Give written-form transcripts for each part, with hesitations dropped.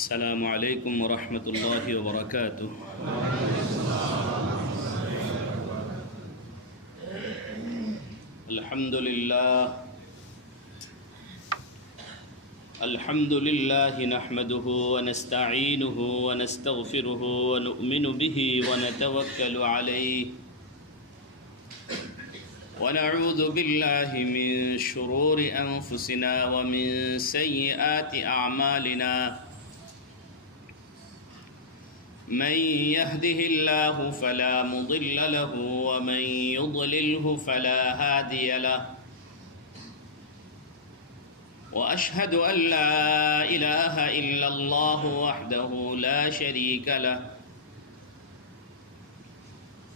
السلام عليكم ورحمة الله وبركاته. الحمد لله نحمده ونستعينه ونستغفره ونؤمن به ونتوكل عليه ونعوذ بالله من شرور أنفسنا ومن سيئات أعمالنا. من يهده الله فلا مضل له ومن يضلله فلا هادي له، وأشهد أن لا إله إلا الله وحده لا شريك له،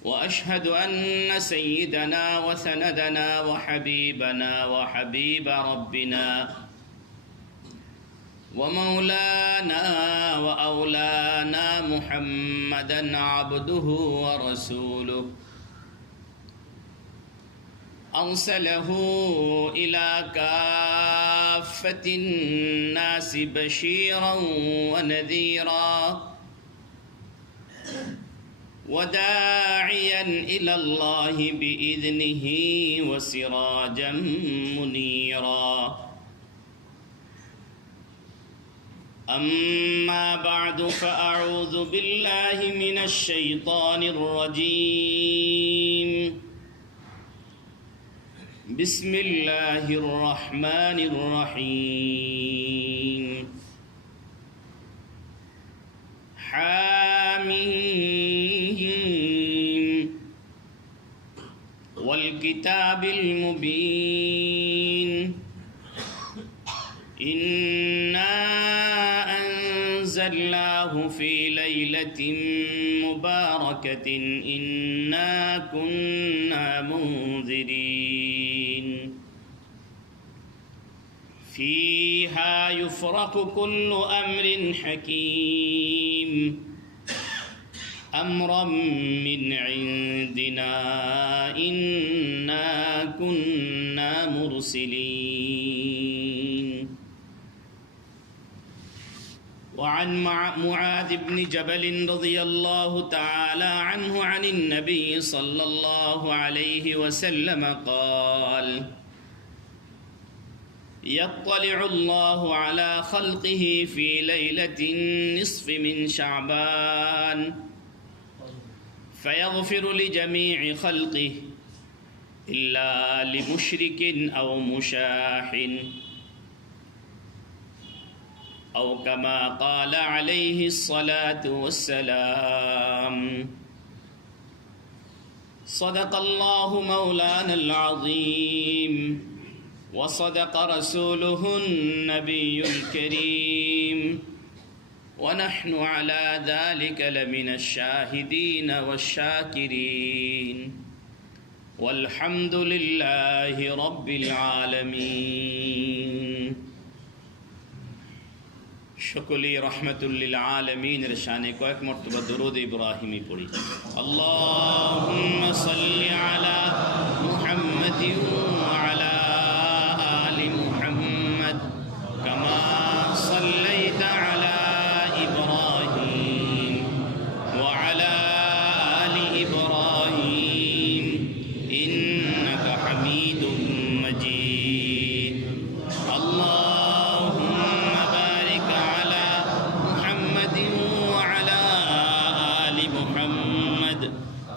وأشهد أن سيدنا وسندنا وحبيبنا وحبيب ربنا ومولانا وأولانا محمدا عبده ورسوله، أرسله إلى كافة الناس بشيرا ونذيرا وداعيا إلى الله بإذنه وسراجا منيرا. أما بعد فأعوذ بالله من الشيطان الرجيم. بسم الله الرحمن الرحيم. حاميم والكتاب المبين. إنا أنزلناه في ليلة مباركة إنا كنا منذرين. فيها يفرق كل أمر حكيم أمرا من عندنا إنا كنا مرسلين. وعن معاذ بن جبل رضي الله تعالى عنه عن النبي صلى الله عليه وسلم قال: يطلع الله على خلقه في ليلة النصف من شعبان فيغفر لجميع خلقه إلا لمشرك أو مشاح أو كما قال عليه الصلاة والسلام. صدق الله مولانا العظيم وصدق رسوله النبي الكريم ونحن على ذلك لمن الشاهدين والشاكرين والحمد لله رب العالمين. সকলি রহমাতুল্লিল আলামিনের শানে কয়েক মর্তবা দরুদ ইব্রাহিমি পড়ি। আল্লাহুম্মা সাল্লি আলা মুহাম্মাদিন ওয়া আলা আলি মুহাম্মাদ কামা সাল্লাইতা আলা ইব্রাহিম ওয়া আলা আলি ইব্রাহিম ইন্নাকা হামিদুম মাজিদ।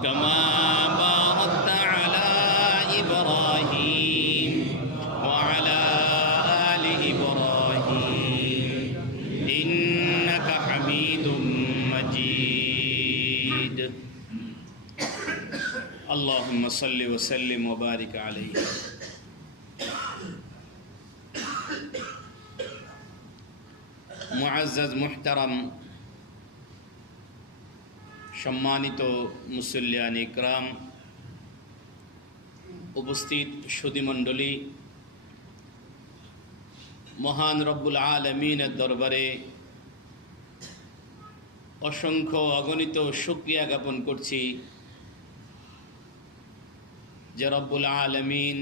كما باركت على إبراهيم وعلى آل إبراهيم إنك حميد مجيد. اللهم صل وسلم وبارك عليه. মুআজ্জাজ মুহতারাম সম্মানিত মুসল্লিয়ান ইকরাম, উপস্থিত সুধীমণ্ডলী, মহান রব্বুল আলামিনের দরবারে অসংখ্য অগণিত শুকরিয়া জ্ঞাপন করছি যে রব্বুল আলামিন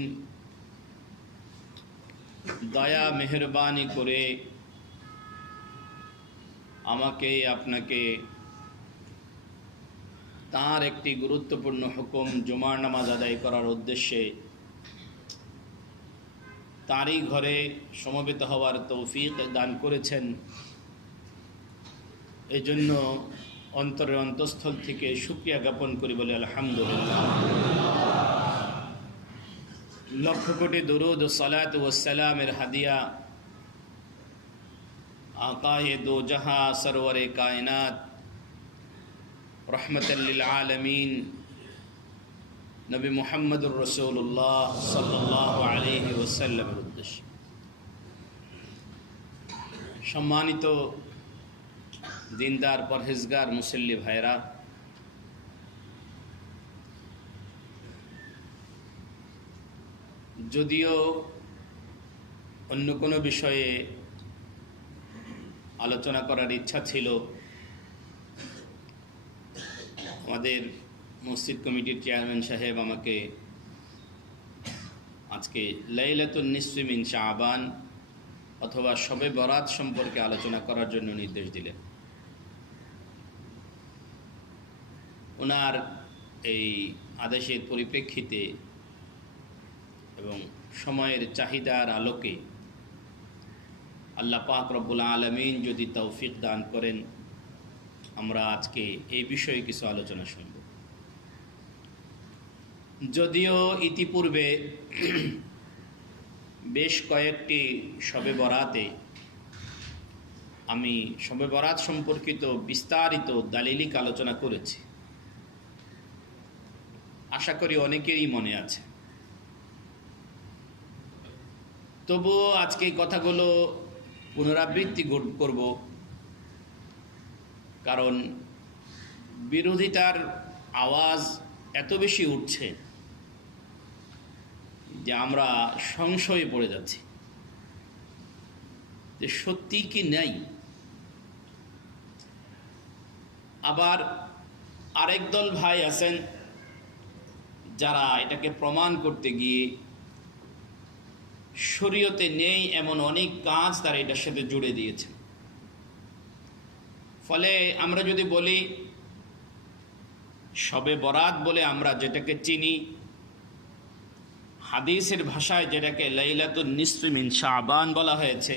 দয়া মেহেরবানি করে আমাকে আপনাকে তার একটি গুরুত্বপূর্ণ হুকুম জুমার নামাজ আদায় করার উদ্দেশ্যে তারই ঘরে সমবেত হওয়ার তৌফিক দান করেছেন। এজন্য অন্তরের অন্তঃস্থল থেকে শুকরিয়া জ্ঞাপন করি বলে আলহামদুলিল্লাহ। লক্ষ কোটি দরুদ ও সালাত ও সালামের হাদিয়া আকায়ে দো জাহা সরওয়ারে কায়নাত রহমতুল লিল আলামিন নবী মুহাম্মদুর রাসূলুল্লাহ সাল্লাল্লাহু আলাইহি ওয়াসাল্লামের উদ্দেশ্যে। সম্মানিত দিনদার পরহেজগার মুসল্লি ভাইরা, যদিও অন্য কোনো বিষয়ে আলোচনা করার ইচ্ছা ছিল, আমাদের মসজিদ কমিটির চেয়ারম্যান সাহেব আমাকে আজকে লাইলাতুন নিসফি মিন শাবান অথবা শবে বরাত সম্পর্কে আলোচনা করার জন্য নির্দেশ দিলেন। ওনার এই আদেশের পরিপ্রেক্ষিতে এবং সময়ের চাহিদার আলোকে আল্লাহ পাক রব্বুল আলামিন যদি তৌফিক দান করেন, আমরা আজকে এই বিষয়ে কিছু আলোচনা শুনব। যদিও ইতিপূর্বে বেশ কয়েকটি শবে বরাতে আমি শবে বরাত সম্পর্কিত বিস্তারিত দালিলিক আলোচনা করেছি, আশা করি অনেকেরই মনে আছে। তবুও আজকে এই কথাগুলো পুনরাবৃত্তি করব, কারণ বিরোধিতার আওয়াজ এত বেশি উঠছে যে আমরা সংশয়ে পড়ে যাচ্ছি যে সত্যি কি নাই। আবার আরেক দল ভাই আছেন যারা এটাকে প্রমাণ করতে গিয়ে শরীয়তে নেই এমন অনেক কাজ তারা এটার সাথে জুড়ে দিয়েছে। ফলে আমরা যদি বলি শবে বরাত বলে আমরা যেটাকে চিনি, হাদিসের ভাষায় যেটাকে লাইলাতুন নিসফি মিন শাবান বলা হয়েছে,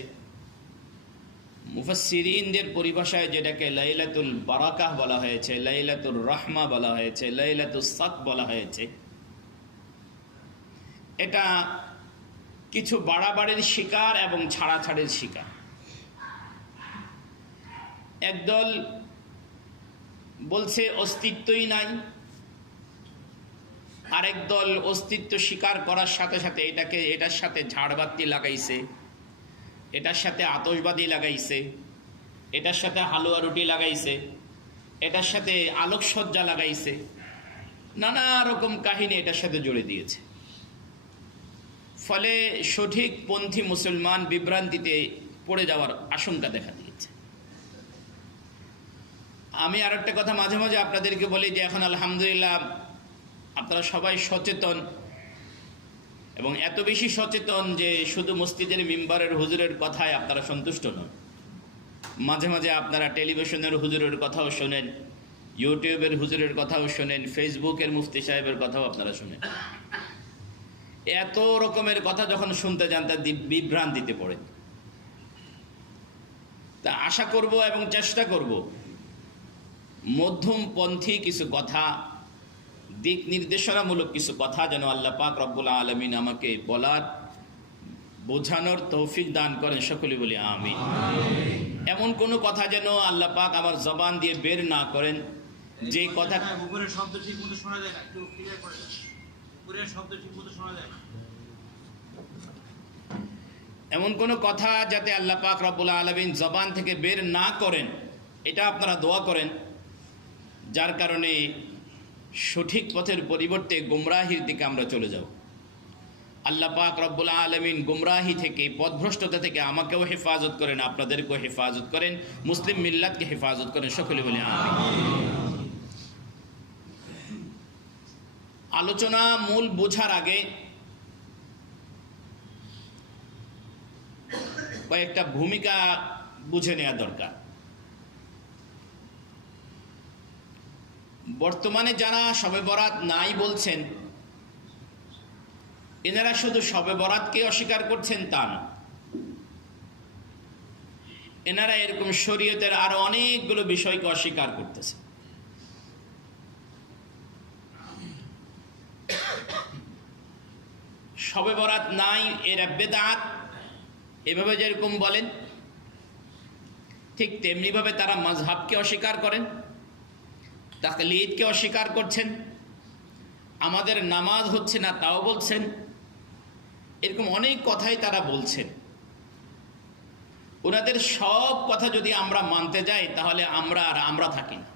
মুফাসসিরিনদের পরিভাষায় যেটাকে লাইলাতুল বারাকাহ বলা হয়েছে, লাইলাতুর রাহমা বলা হয়েছে, লাইলাতুস সাক বলা হয়েছে, এটা কিছু বাড়াবাড়ির শিকার এবং ছাড়াছাড়ির শিকার। একদল বলছে অস্তিত্বই নাই, আরেক দল অস্তিত্ব স্বীকার করার সাথে সাথে এটার সাথে ঝাড়বাতি লাগাইছে, এটার সাথে আতশবাজি লাগাইছে, এটার সাথে হালুয়া রুটি লাগাইছে, এটার সাথে আলোকসজ্জা লাগাইছে, নানা রকম কাহিনী এটার সাথে জুড়ে দিয়েছে। ফলে সঠিক পন্থী মুসলমান বিভ্রান্তিতে পড়ে যাওয়ার আশঙ্কা দেখা দিয়েছে। আমি আর একটা কথা মাঝে মাঝে আপনাদেরকে বলি যে এখন আলহামদুলিল্লাহ আপনারা সবাই সচেতন, এবং এত বেশি সচেতন যে শুধু মসজিদের মিম্বারের হুজুরের কথায় আপনারা সন্তুষ্ট নন। মাঝে মাঝে আপনারা টেলিভিশনের হুজুরের কথাও শোনেন, ইউটিউবের হুজুরের কথাও শোনেন, ফেসবুকের মুফতি সাহেবের কথাও আপনারা শোনেন। এত রকমের কথা যখন শুনতে যান তা বিভ্রান্তিতে পড়ে। তা আশা করব এবং চেষ্টা করব মধ্যমপন্থী কিছু কথা, দিক নির্দেশনামূলক কিছু কথা যেন আল্লাহ পাক রব্বুল আলামিন আমাকে বলার, বোঝানোর তৌফিক দান করেন। সকলে বলি আমিন। এমন কোনো কথা যেন আল্লাহ পাক আমার জবান দিয়ে বের না করেন যে কথা উপরের শব্দ ঠিক মতো শোনা যায় না, একটু ক্লিয়ার করে দেন। উপরের শব্দ ঠিক মতো শোনা যায় না। এমন কোনো কথা যাতে আল্লাহ পাক রব্বুল আলামিন জবান থেকে বের না করেন, এটা আপনারা দোয়া করেন, যার কারণে সঠিক পথের পরিবর্তে গুমরাহির দিকে আমরা চলে যাব। আল্লাহ পাক রব্বুল আলামিন গুমরাহি থেকে, পথভ্রষ্টতা থেকে আমাকেও হেফাজত করেন, আপনাদেরকেও হেফাজত করেন, মুসলিম মিল্লাতকে হেফাজত করেন। সকলে বলে আমিন। আলোচনা মূল বোঝার আগে কয়েকটা ভূমিকা বুঝে নেওয়া দরকার। বর্তমানে যারা শবে বরাত নাই বলছেন, এনারা শুধু শবে বরাতকে অস্বীকার করছেন তা না, এনারা এরকম শরীয়তের আরো অনেকগুলো বিষয়কে অস্বীকার করতেছে। শবে বরাত নাই, এরা বেদাত এভাবে যেরকম বলেন, ঠিক তেমনিভাবে তারা মাযহাবকে অস্বীকার করেন, তাকলীদকে অস্বীকার করছেন, আমাদের নামাজ হচ্ছে না তাও বলছেন। এরকম অনেক কথাই তারা বলছেন। ওনাদের সব কথা যদি আমরা মানতে যাই তাহলে আমরা থাকি না।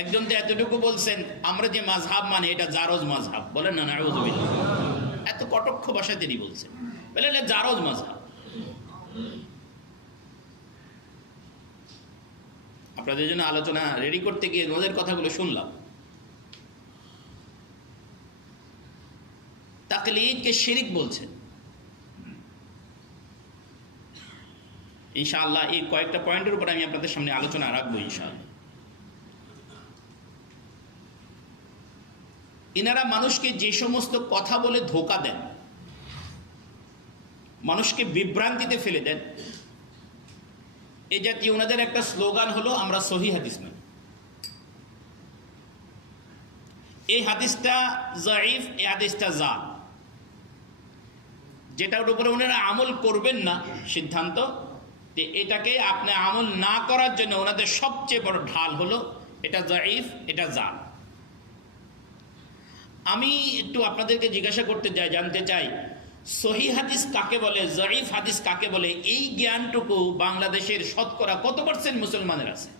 একজন তো এতটুকু বলছেন, আমরা যে মাযহাব মানে এটা জারজ মাযহাব। বলেন না, নাউযুবিল্লাহ। এত কটক্ষ ভাষায় তিনি বলছেন, বলেন এটা জারজ মাযহাব। আপনাদের জন্য আলোচনা রেডি করতে গিয়ে ওদের কথাগুলো শুনলাম। তাকলীদকে শিরক বলছেন। ইনশাআল্লাহ এই কয়েকটা পয়েন্টের উপর আমি আপনাদের সামনে আলোচনা রাখবো ইনশাআল্লাহ। ইনারা মানুষকে যে সমস্ত কথা বলে ধোঁকা দেন, মানুষকে বিভ্রান্তিতে ফেলে দেন, এই জাতীয় ওনাদের একটা স্লোগান হলো আমরা সহিহ হাদিস মানি। এই হাদিসটা যায়ীফ, এই হাদিসটা জাল, যেটার উপরে ওনারা আমল করবেন না সিদ্ধান্ত, এটাকে আপনি আমল না করার জন্য ওনাদের সবচেয়ে বড় ঢাল হলো এটা যায়ীফ, এটা জাল। আমি একটু আপনাদেরকে জিজ্ঞাসা করতে জানতে চাই, সহিহ হাদিস কাকে বলে, যায়ীফ হাদিস কাকে বলে, এই জ্ঞানটুকু বাংলাদেশের শতকরা কত পার্সেন্ট মুসলমানের আছে?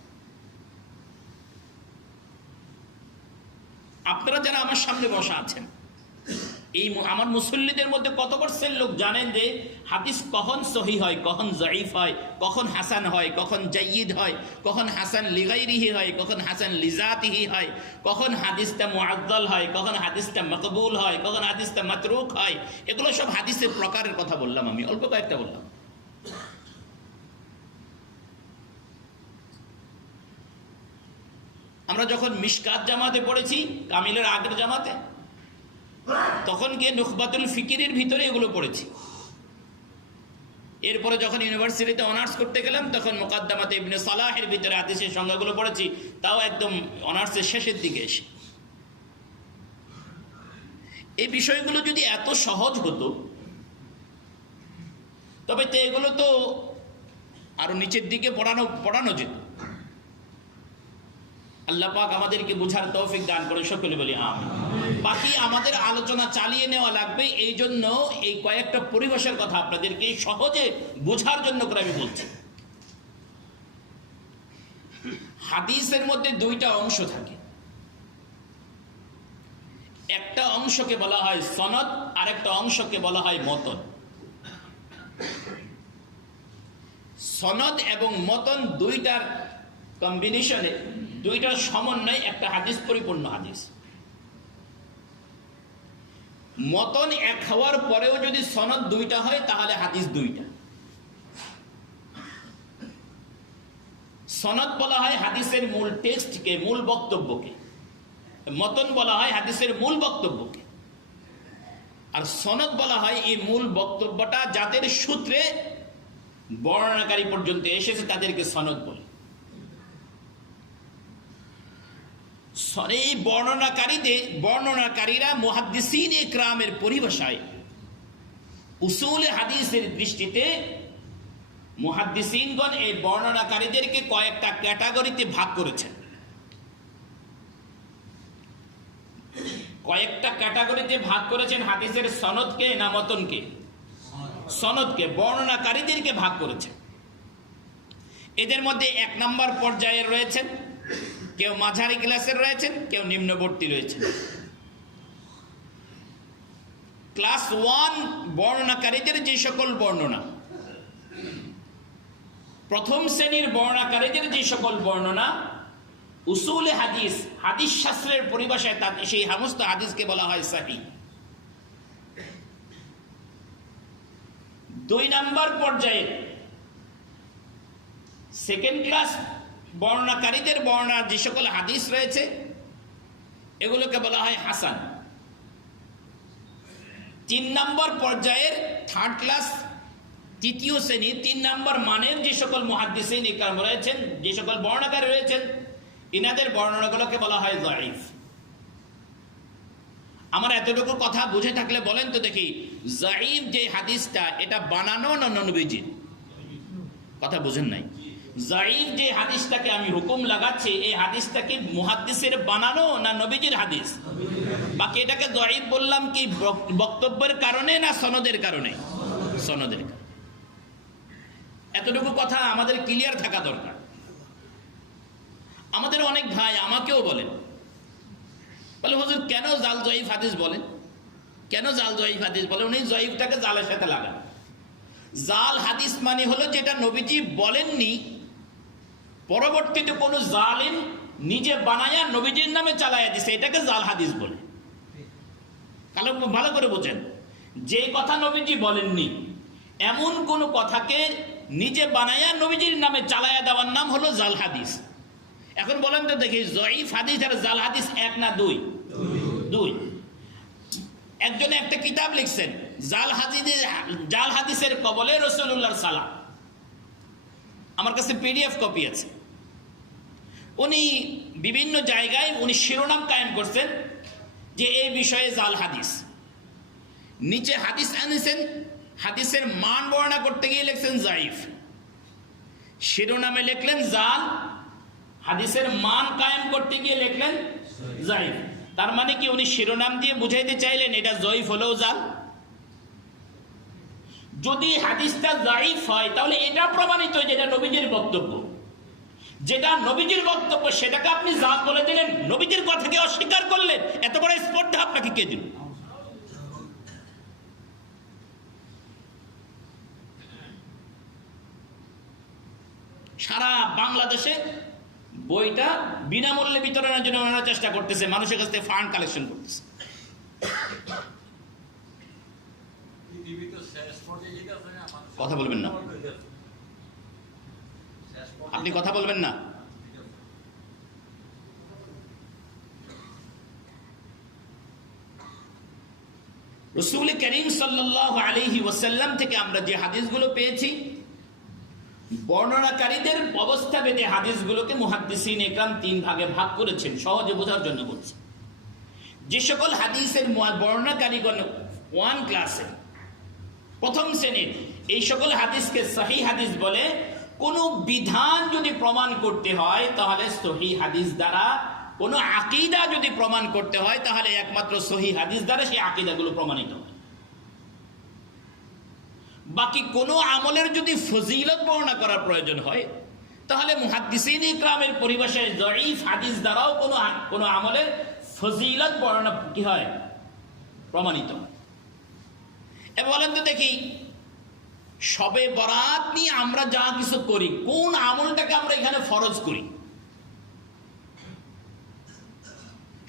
আপনারা যারা আমার সামনে বসা আছেন, এই আমার মুসল্লিদের মধ্যে কত পার্সেন্ট লোক জানেন যে হাদিস কখন সহিহ হয়, কখন যায়ীফ হয়, কখন হাসান হয়, কখন জাইয়িদ হয়, কখন হাসান লিগাইরিহি হয়, কখন হাসান লিজাতিহি হয়, কখন হাদিসটা মুআদ্দাল হয়, কখন হাদিসটা মাকবুল হয়, কখন হাদিসটা মাতরুক হয়? এগুলো সব হাদিসের প্রকারের কথা বললাম, আমি অল্প কয়েকটা বললাম। আমরা যখন মিশকাত জামাতে পড়েছি, কামিলের আগের জামাতে, তখন গিয়ে নুখবাতুল ফিকিরের ভিতরে এগুলো পড়েছি। এরপরে যখন ইউনিভার্সিটিতে অনার্স করতে গেলাম তখন মুকাদ্দামাতে ইবনে সালাহের ভিতরে হাদিসের সংজ্ঞাগুলো পড়েছি, তাও একদম অনার্সের শেষের দিকে এসে। এই বিষয়গুলো যদি এত সহজ হতো তবে তো এগুলো তো আরো নিচের দিকে পড়ানো যেত। আল্লাহ পাক আমাদেরকে বুঝার তৌফিক দান করে, সকলে বলি আমিন। বাকি আমাদের আলোচনা চালিয়ে নেওয়া লাগবে, এই জন্য এই কয়েকটা পরিভাষার কথা আপনাদেরকে সহজে বোঝার জন্য করে আমি বলছি। হাদিসের মধ্যে দুইটা অংশ থাকে, একটা অংশকে বলা হয় সনদ, আর একটা অংশকে বলা হয় মতন। সনদ এবং মতন দুইটার কম্বিনেশনে, দুইটার সমন্বয়ে একটা হাদিস পরিপূর্ণ হাদিস। মতন এক হওয়ার পরেও যদি সনদ দুইটা হয় তাহলে হাদিস দুইটা। সনদ বলা হয় হাদিসের মূল টেক্সটকে, মূল বক্তব্যকে, মতন বলা হয় হাদিসের মূল বক্তব্যকে, আর সনদ বলা হয় এই মূল বক্তব্যটা যাদের সূত্রে বর্ণনাকারী পর্যন্ত এসেছে তাদেরকে সনদ বলে। এই বর্ণনাকারীরা মুহাদ্দিসিন ইকরামের পরিভাষায় উসুল হাদিসের দৃষ্টিতে মুহাদ্দিসিনগণ এই বর্ণনাকারীদেরকে কয়েকটা ক্যাটাগরিতে ভাগ করেছেন। হাদিসের সনদকে না মতনকে? সনদকে, বর্ণনাকারীদেরকে ভাগ করেছেন। এদের মধ্যে এক নম্বর পর্যায়ে রয়েছেন, কেউ মাঝারি ক্লাসের রয়েছেন, কেউ নিম্নবর্তী রয়েছেন। ক্লাস 1 বর্ণনাকারীদের যে সকল বর্ণনা, প্রথম শ্রেণীর বর্ণনাকারীদের যে সকল বর্ণনা উসুলে হাদিস, হাদিস শাস্ত্রের পরিভাষায় সেই সমস্ত হাদিসকে বলা হয় সহিহ। 2 নম্বর পর্যায়ে সেকেন্ড ক্লাস বর্ণনাকারীদের বর্ণনা যে সকল হাদিস রয়েছে এগুলোকে বলা হয় হাসান। 3 নম্বর পর্যায়ের, থার্ড ক্লাস, তৃতীয় শ্রেণী, 3 নম্বর মানের যে সকল মুহাদ্দিসিন ইকরাম রয়েছেন, যে সকল বর্ণনাকারী রয়েছেন, ইনাদের বর্ণনাগুলোকে বলা হয় যায়িফ। আমার এতটুকু কথা বুঝে থাকলে বলেন তো দেখি, যায়িফ যে হাদিসটা এটা বানানো না নবীজির? কথা বুঝেন নাই। যায়িফ যে হাদিসটাকে আমি হুকুম লাগাচ্ছি, এই হাদিসটাকে মুহাদ্দিসের বানানো না নবীজির হাদিস? বাকি এটাকে যায়িফ বললাম কি বক্তব্যের কারণে না সনদের কারণে? সনদের কারণে। এতটুকু কথা আমাদের ক্লিয়ার থাকা দরকার। আমাদের অনেক ভাই আমাকেও বলেন, বলে হুজুর কেন জাল যায়িফ হাদিস বলেন, কেন জাল যায়িফ হাদিস বলেন? উনি যায়িফটাকে জালের সাথে লাগান। জাল হাদিস মানে হলো যেটা নবীজি বলেননি, পরবর্তীতে কোনো জালিম নিজে বানায়া নবীজির নামে চালায়া দিছে, এটাকে জাল হাদিস বলে। ভালো করে বোঝেন, যে কথা নবীজি বলেননি এমন কোন কথাকে নিজে বানায়া নবীজির নামে চালায়া দেওয়ার নাম হলো জাল হাদিস। এখন বলেন তো দেখি, যায়িফ হাদিস আর জাল হাদিস এক না দুই? দুই। একজনে একটা কিতাব লিখছেন, জাল হাদিসের কবলে রাসূলুল্লাহর সালাম। আমার কাছে পিডিএফ কপি আছে। উনি বিভিন্ন জায়গায় উনি শিরোনাম কায়েম করছেন যে এই বিষয়ে জাল হাদিস। নিচে হাদিস আনেছেন, হাদিসের মান বর্ণনা করতে গিয়ে লিখছেন যায়িফ, শিরোনামে লিখলেন জাল, হাদিসের মান কায়েম করতে গিয়ে লিখলেন যায়িফ। তার মানে কি উনি শিরোনাম দিয়ে বুঝাইতে চাইলেন এটা যায়িফ হলেও জাল? যদি হাদিসটা যায়িফ হয় তাহলে এটা প্রমাণিত যেটা নবীজির বক্তব্য, যেটা নবীজির বক্তব্য সেটাকে আপনি জাল বলে দিলেন, নবীজির কথাকে অস্বীকার করলেন। এত বড় স্পর্ধা আপনাকে কে দিল? সারা বাংলাদেশে বইটা বিনামূল্যে বিতরণের জন্য ওনারা চেষ্টা করতেছে, মানুষের কাছ থেকে ফান্ড কালেকশন করতেছে। কথা বলবেন না, আপনি কথা বলবেন না। রাসূল করিম সাল্লাল্লাহু আলাইহি ওয়াসাল্লাম থেকে আমরা যে হাদিসগুলো পেয়েছি, বর্ণনাকারীদের অবস্থা ভেদে হাদিসগুলোকে মুহাদ্দিসিন ইকরাম 3 ভাগে ভাগ করেছেন, সহজে বোঝার জন্য বলছি। যে সকল হাদিসের বর্ণনাকারীগণ 1 ক্লাসে, প্রথম শ্রেণীর, এই সকল হাদিসকে সহিহ হাদিস বলে। কোনো বিধান যদি প্রমাণ করতে হয় তাহলে সহিহ হাদিস দ্বারা, কোনো আকীদা যদি প্রমাণ করতে হয় তাহলে একমাত্র সহিহ হাদিস দ্বারা সেই আকীদাগুলো প্রমাণিত হয়। বাকি কোনো আমলের যদি ফজিলত বর্ণনা করার প্রয়োজন হয় তাহলে মুহাদ্দিসিন ইকরামের পরিভাষায় যায়িফ হাদিস দ্বারাও কোনো আমলের ফজিলত বর্ণনা কি হয়? প্রমাণিত হয়। এবার বলেন তো দেখি, শবে বরাত নিয়ে আমরা যা কিছু করি, কোন আমলটাকে আমরা এখানে ফরজ করি?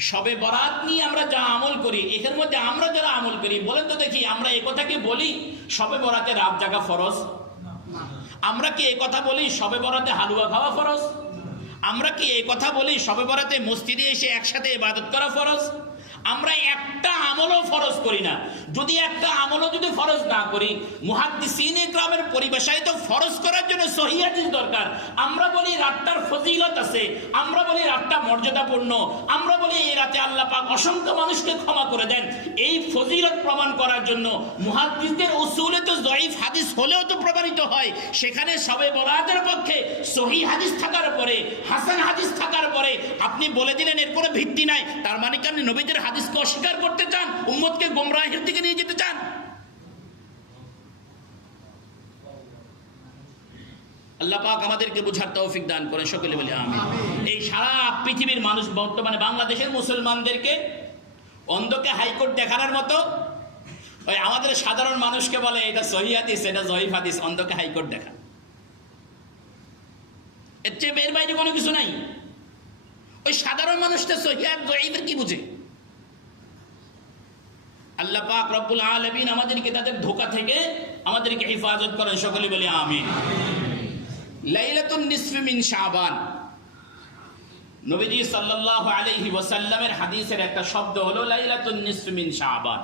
শবে বরাত নিয়ে আমরা যা আমল করি, এখানের মধ্যে আমরা যারা আমল করি, বলেন তো দেখি, আমরা এই কথা কি বলি শবে বরাতে রাত জাগা ফরজ? আমরা কি এই কথা বলি শবে বরাতে হালুয়া খাওয়া ফরজ? আমরা কি এই কথা বলি শবে বরাতে মসজিদে এসে একসাথে ইবাদত করা ফরজ? আমরা একটা আমলও ফরজ করি না। যদি একটা আমলও যদি ফরজ না করি, মুহাদ্দিসিন ইকরামের পরিভাষায় তো ফরজ করার জন্য সহিহ হাদিস দরকার। আমরা বলি রাতটার ফজিলত আছে, আমরা বলি রাতটা মর্যাদাপূর্ণ, আমরা বলি এই রাতে আল্লাহ পাক অসংখ্য মানুষকে ক্ষমা করে দেন। এই ফজিলত প্রমাণ করার জন্য মুহাদ্দিসদের উসুলে তো যায়িফ হাদিস হলেও তো প্রমাণিত হয়। সেখানে শবে বরাতের পক্ষে সহিহ হাদিস থাকার পরে, হাসান হাদিস থাকার পরে আপনি বলে দিলেন এর কোনো ভিত্তি নাই, তার মানে কি আপনি নবীদের হাদিসকে অস্বীকার করতে চান, উম্মতকে গোমরাহির দিকে নিয়ে যেতে চান? আল্লাহ পাক আমাদেরকে বুঝার তৌফিক দান করেন, সকলে বলি আমিন। এই সারা পৃথিবীর মানুষ বর্তমানে বাংলাদেশের মুসলমানদেরকে অন্ধকে হাইকোর্ট দেখানোর মতো ওই আমাদের সাধারণ মানুষকে বলে এটা সহিহ হাদিস, এটা যায়িফ হাদিস, অন্ধকে হাইকোর্ট দেখা। এর চেয়ে এর বাইরে কোনো কিছু নাই। ওই সাধারণ মানুষটা সহিহ আর যায়িফের কি বুঝে? আল্লাহ পাক রব্বুল আলামিন আমাদেরকে তাদের ধোঁকা থেকে আমাদেরকে হেফাজত করেন, সকলে বলি আমিন। লাইলাতুন নিসফি মিন শাবান, নবীজি সাল্লাল্লাহু আলাইহি ওয়াসাল্লামের হাদিসের একটা শব্দ হলো লাইলাতুন নিসফি মিন শাবান,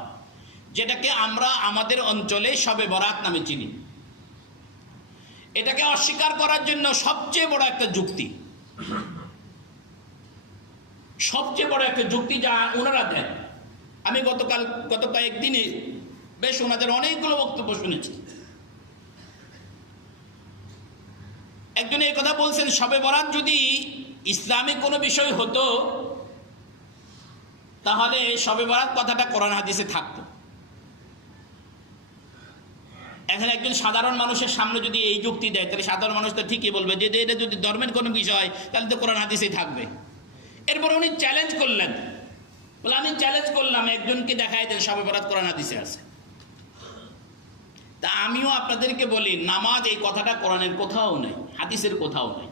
যেটাকে আমরা আমাদের অঞ্চলে শবে বরাত নামে চিনি। এটাকে অস্বীকার করার জন্য সবচেয়ে বড় একটা যুক্তি, সবচেয়ে বড় একটা যুক্তি যা ওনারা দেন, আমি গত কয়েকদিনে বেশ ওনাদের অনেকগুলো বক্তব্য শুনেছি। একজন এই কথা বলছেন, শবে বরাত যদি ইসলামিক কোনো বিষয় হতো তাহলে শবে বরাত কথাটা কোরআন হাদিসে থাকতো। এখন একজন সাধারণ মানুষের সামনে যদি এই যুক্তি দেয়, তাহলে সাধারণ মানুষ তো ঠিকই বলবে যে এটা যদি ধর্মের কোনো বিষয় তাহলে তো কোরআন হাদিসেই থাকবে। এরপর উনি চ্যালেঞ্জ করলেন, বলে আমি চ্যালেঞ্জ করলাম একজনকে দেখাই দেন শবে বরাত কোরআন হাদিসে আছে। তা আমিও আপনাদেরকে বলি, নামাজ এই কথাটা কোরআনের কোথাও নেই, হাদিসের কোথাও নেই।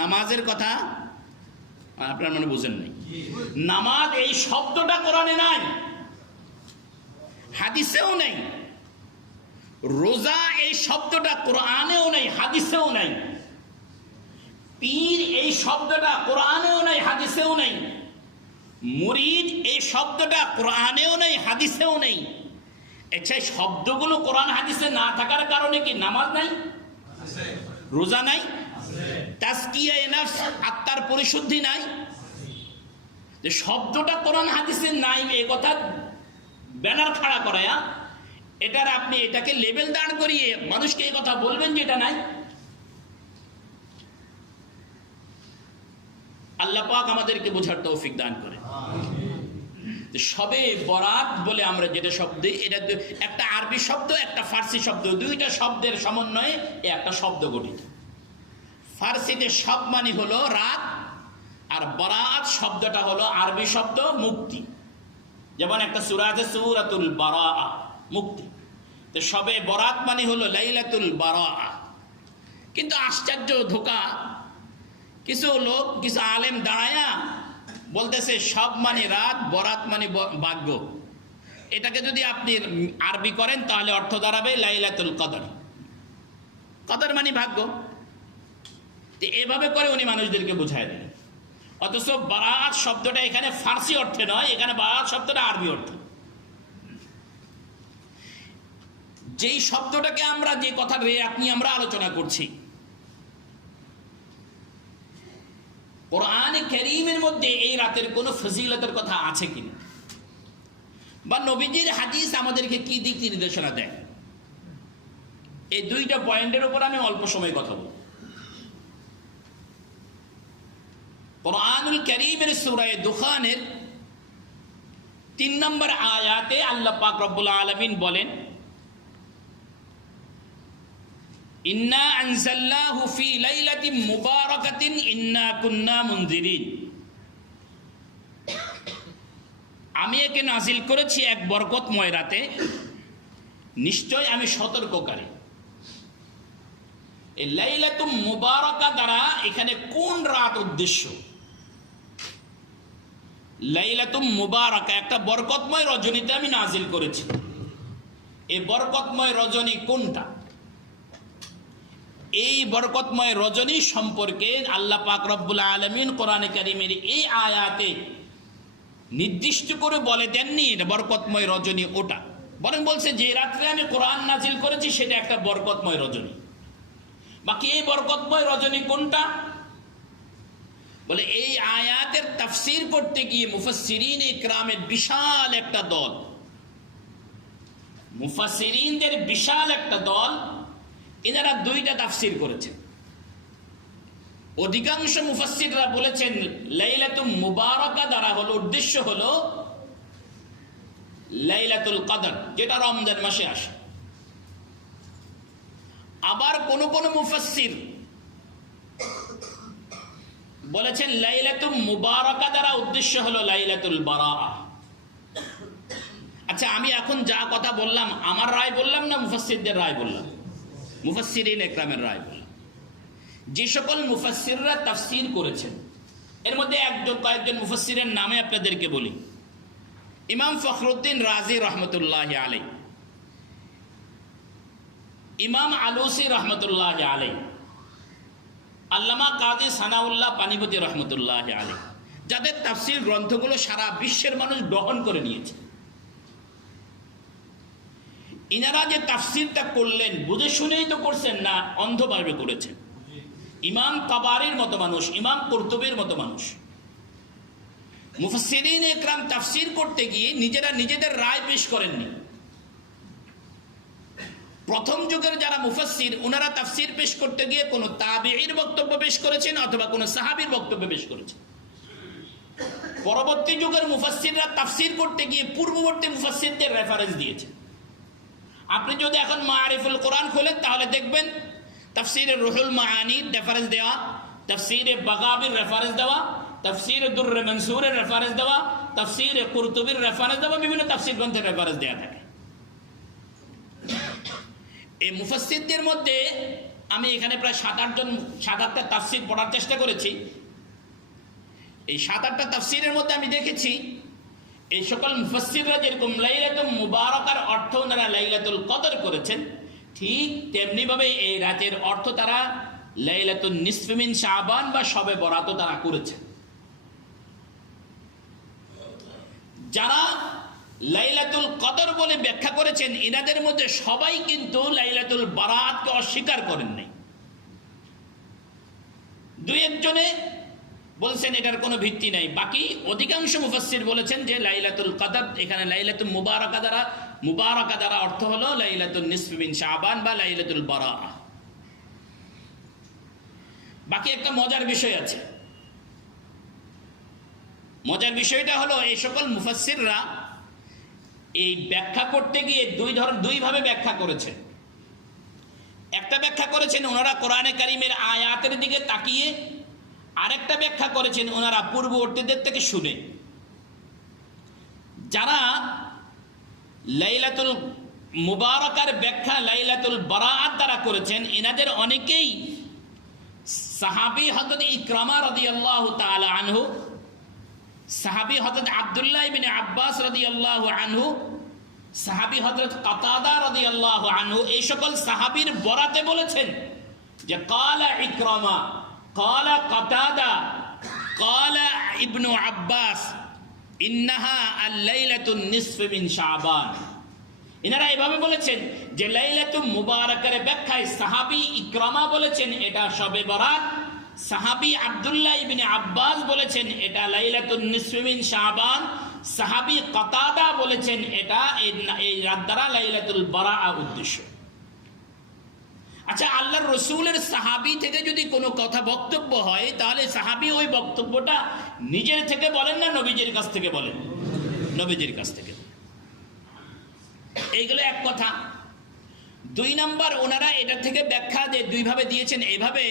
নামাজের কথা আপনার মনে বুঝেন নাই। নামাজ এই শব্দটা কোরআনে নাই, হাদিসেও নেই। রোজা এই শব্দটা কোরআনেও নেই, হাদিসেও নেই। পীর এই শব্দটা কোরআনেও নেই, হাদিসেও নেই। মুরিদ এই শব্দটা কোরআনেও নেই, হাদিসেও নেই। আচ্ছা, শব্দগুলো কোরআন হাদিসে না থাকার কারণে কি নামাজ নাই, রোজা নাই, তাজকিয়ায়ে নফস আত্মার পরিশুদ্ধি নাই? যে শব্দটা কোরআন হাদিসে নাই এই কথা ব্যানার খাড়া করায়া এটার আপনি এটাকে লেবেল দাঁড় করিয়ে মানুষকে এই কথা বলবেন যে এটা নাই? আল্লাহ পাক আমাদেরকে বোঝার তৌফিক দান করে। শবে বরাত বলে আমরা যেটা শব্দ, এটা একটা আরবি শব্দ একটা ফার্সি শব্দ, দুইটা শব্দের সমন্বয়ে একটা শব্দ গঠিত। ফার্সিতে শব মানে হলো রাত, আর বরাত শব্দটা হলো আরবি শব্দ মুক্তি। যেমন একটা সূরা আছে সূরাতুল বারাআ, মুক্তি। তো শবে বরাত মানে হলো লাইলাতুল বারাআ। কিন্তু আশ্চর্য ধোঁকা, কিছু লোক কিছু আলেম দাঁড়ায়া বলতেছে সব মানে রাত, বরাত মানে ভাগ্য। এটাকে যদি আপনি আরবি করেন তাহলে অর্থ দাঁড়াবে লাইলাতুল কদর, কদর মানে ভাগ্য। এভাবে করে উনি মানুষদেরকে বুঝায় দেন। অথচ বারাত শব্দটা এখানে ফার্সি অর্থে নয়, এখানে বারাত শব্দটা আরবি অর্থে। যেই শব্দটাকে আমরা, যে কথা রেয়াত নিয়ে আমরা আলোচনা করছি, কোরআনে কারীমের মধ্যে এই রাতের কোনো ফজিলতের কথা আছে কিনা, বা নবীজির হাদিস আমাদেরকে কি দিক নির্দেশনা দেয়, এই দুইটা পয়েন্টের উপর আমি অল্প সময় কথা বলব। কোরআনুল কারীমের সূরা দুখানের 3 নম্বর আয়াতে আল্লাহ পাক রব্বুল আলামিন বলেন, ইন্না আনজালনাহু ফি লাইলাতিন মুবারাকাতিন ইন্না কুন্না মুনজিরিন। আমি একে নাজিল করেছি এক বরকতময় রাতে, নিশ্চয় আমি সতর্ককারী। এই লাইলাতুল মুবারাকা দ্বারা এখানে কোন রাত উদ্দেশ্য? লাইলাতুল মুবারাকা একটা বরকতময় রজনীতে আমি নাজিল করেছি। এই বরকতময় রজনী কোনটা? এই বরকতময় রজনী সম্পর্কে আল্লাহ পাক রব্বুল আলামিন কোরআনে কারীমের এই আয়াতে নির্দিষ্ট করে বলে দেননি এটা বরকতময় রজনী ওটা, বরং বলছে যে রাত্রে আমি কোরআন নাজিল করেছি সেটা একটা বরকতময় রজনী। বাকি এই বরকতময় রজনী কোনটা? বলে এই আয়াতের তাফসীর করতে গিয়ে মুফাসসিরিন ইকরামের বিশাল একটা দল, মুফাসসিরিনদের বিশাল একটা দল, এনারা দুইটা তাফসীর করেছেন। অধিকাংশ মুফাসসিররা বলেছেন লাইলাতুল মুবারাকা দ্বারা হলো উদ্দেশ্য হলো লাইলাতুল কদর, যেটা রমজান মাসে আসে। আবার কোন কোন মুফাসসির বলেছেন লাইলাতুল মুবারাকা দ্বারা উদ্দেশ্য হলো লাইলাতুল বারাআ। আচ্ছা, আমি এখন যা কথা বললাম আমার রায় বললাম না মুফাসসিরদের রায় বললাম? মুফাসসিরিন ইকরামের রায় বললাম। যে সকল মুফাসসিররা তাফসীর করেছেন এর মধ্যে কয়েকজন মুফাসসিরের নামে আপনাদেরকে বলি। ইমাম ফখরুদ্দিন রাজি রহমতুল্লাহ আলাই, ইমাম আলুসি রহমতুল্লাহ আলাই, আল্লামা কাজী সানাউল্লাহ পানিপতি রহমতুল্লাহ আলী, যাদের তাফসির গ্রন্থগুলো সারা বিশ্বের মানুষ গ্রহণ করে নিয়েছে। ইনারা যে তাফসিরটা করলেন বুঝে শুনেই তো করছেন না, অন্ধভাবে করেছেন। ইমাম তাবারির মতো মানুষ, ইমাম কুরতুবীর মতো মানুষ, মুফাসসিরিন ইকরাম তাফসির করতে গিয়ে নিজেরা নিজেদের রায় পেশ করেননি। প্রথম যুগের যারা মুফাসসির, ওনারা তাফসির পেশ করতে গিয়ে কোনো তাবিঈর বক্তব্য পেশ করেছেন অথবা কোনো সাহাবীর বক্তব্য পেশ করেছেন। পরবর্তী যুগের মুফাসসিররা তাফসির করতে গিয়ে পূর্ববর্তী মুফাসসিরদের রেফারেন্স দিয়েছেন। আপনি যদি এখন মাআরিফুল কোরআন খোলেন তাহলে দেখবেন তাফসিরে রুহুল মাআনির রেফারেন্স দেওয়া, তাফসিরে বাগাবির রেফারেন্স দেওয়া, তাফসিরে দুররে মনসুরের রেফারেন্স দেওয়া, তাফসিরে কুরতুবীর রেফারেন্স দেওয়া, বিভিন্ন তাফসির গ্রন্থের রেফারেন্স দেওয়া থাকে। এই মুফাসসিরদের মধ্যে আমি এখানে প্রায় 7-8টা তাফসির পড়ার চেষ্টা করেছি। এই 7-8টা তাফসিরের মধ্যে আমি দেখেছি এই সকল মুফাসসিররা যেরকম লাইলাতুল মুবারাকার অর্থ ওনারা লাইলাতুল কদর করেছেন, ঠিক তেমনিভাবে এই রাতের অর্থ তারা লাইলাতুন নিসফি মিন শাবান বা শবে বরাতও তারা করেছেন। যারা লাইলাতুল কদর বলে ব্যাখ্যা করেছেন এনাদের মধ্যে সবাই কিন্তু লাইলাতুল বারাতকে অস্বীকার করেন নাই। দুই একজনে বলছেন এটার কোনো ভিত্তি নাই, বাকি অধিকাংশ মুফাসসির বলেছেন যে লাইলাতুল কদর, এখানে লাইলাতুল মুবারাকা দ্বারা অর্থ হলো লাইলাতুন নিসফি মিন শাবান বা লাইলাতুল বারা। বাকি একটা মজার বিষয় আছে। মজার বিষয়টা হলো এই সকল মুফাসসিররা এই ব্যাখ্যা করতে গিয়ে দুইভাবে ব্যাখ্যা করেছেন। একটা ব্যাখ্যা করেছেন ওনারা কোরআনে কারিমের আয়াতের দিকে তাকিয়ে, আরেকটা ব্যাখ্যা করেছেন ওনারা পূর্ববর্তীদের থেকে শুনে। যারা লাইলাতুল মুবারাকার ব্যাখ্যা লাইলাতুল বারাআত দ্বারা করেছেন এনাদের অনেকেই সাহাবী হযরত ইকরামা রাদিয়াল্লাহু তাআলা আনহু, সাহাবী হযরত আব্দুল্লাহ ইবনে আব্বাস রাদিয়াল্লাহু আনহু, সাহাবী হযরত কাতাদা রাদিয়াল্লাহু আনহু, এই সকল সাহাবীর বরাতে বলেছেন যে ক্বালা ইকরামা, ক্বালা কাতাদা, ক্বালা ইবনু আব্বাস ইন্নাহা আল-লাইলাতুন নিসফি মিন শাবান। এনারা এভাবে বলেছেন যে লাইলাতুল মুবারাকার ব্যাখ্যায় সাহাবী ইকরামা বলেছেন এটা শবে বরাত, সাহাবী আব্দুল্লাহ ইবনে আব্বাস বলেছেন এটা লাইলাতুন নিসফি মিন শাবান, সাহাবী কাতাদা বলেছেন এটা এই রাত দ্বারা লাইলাতুল বারাআ উদ্দেশ্য। আচ্ছা, আল্লাহর রাসূলের সাহাবী থেকে যদি কোনো কথা বক্তব্য হয় তাহলে সাহাবী ওই বক্তব্যটা নিজের থেকে বলেন না নবীজির কাছ থেকে বলেন? নবীজির কাছ থেকে। এইগুলো এক কথা। দুই নাম্বার, ওনারা এটা থেকে ব্যাখ্যা যে দুইভাবে দিয়েছেন। এইভাবে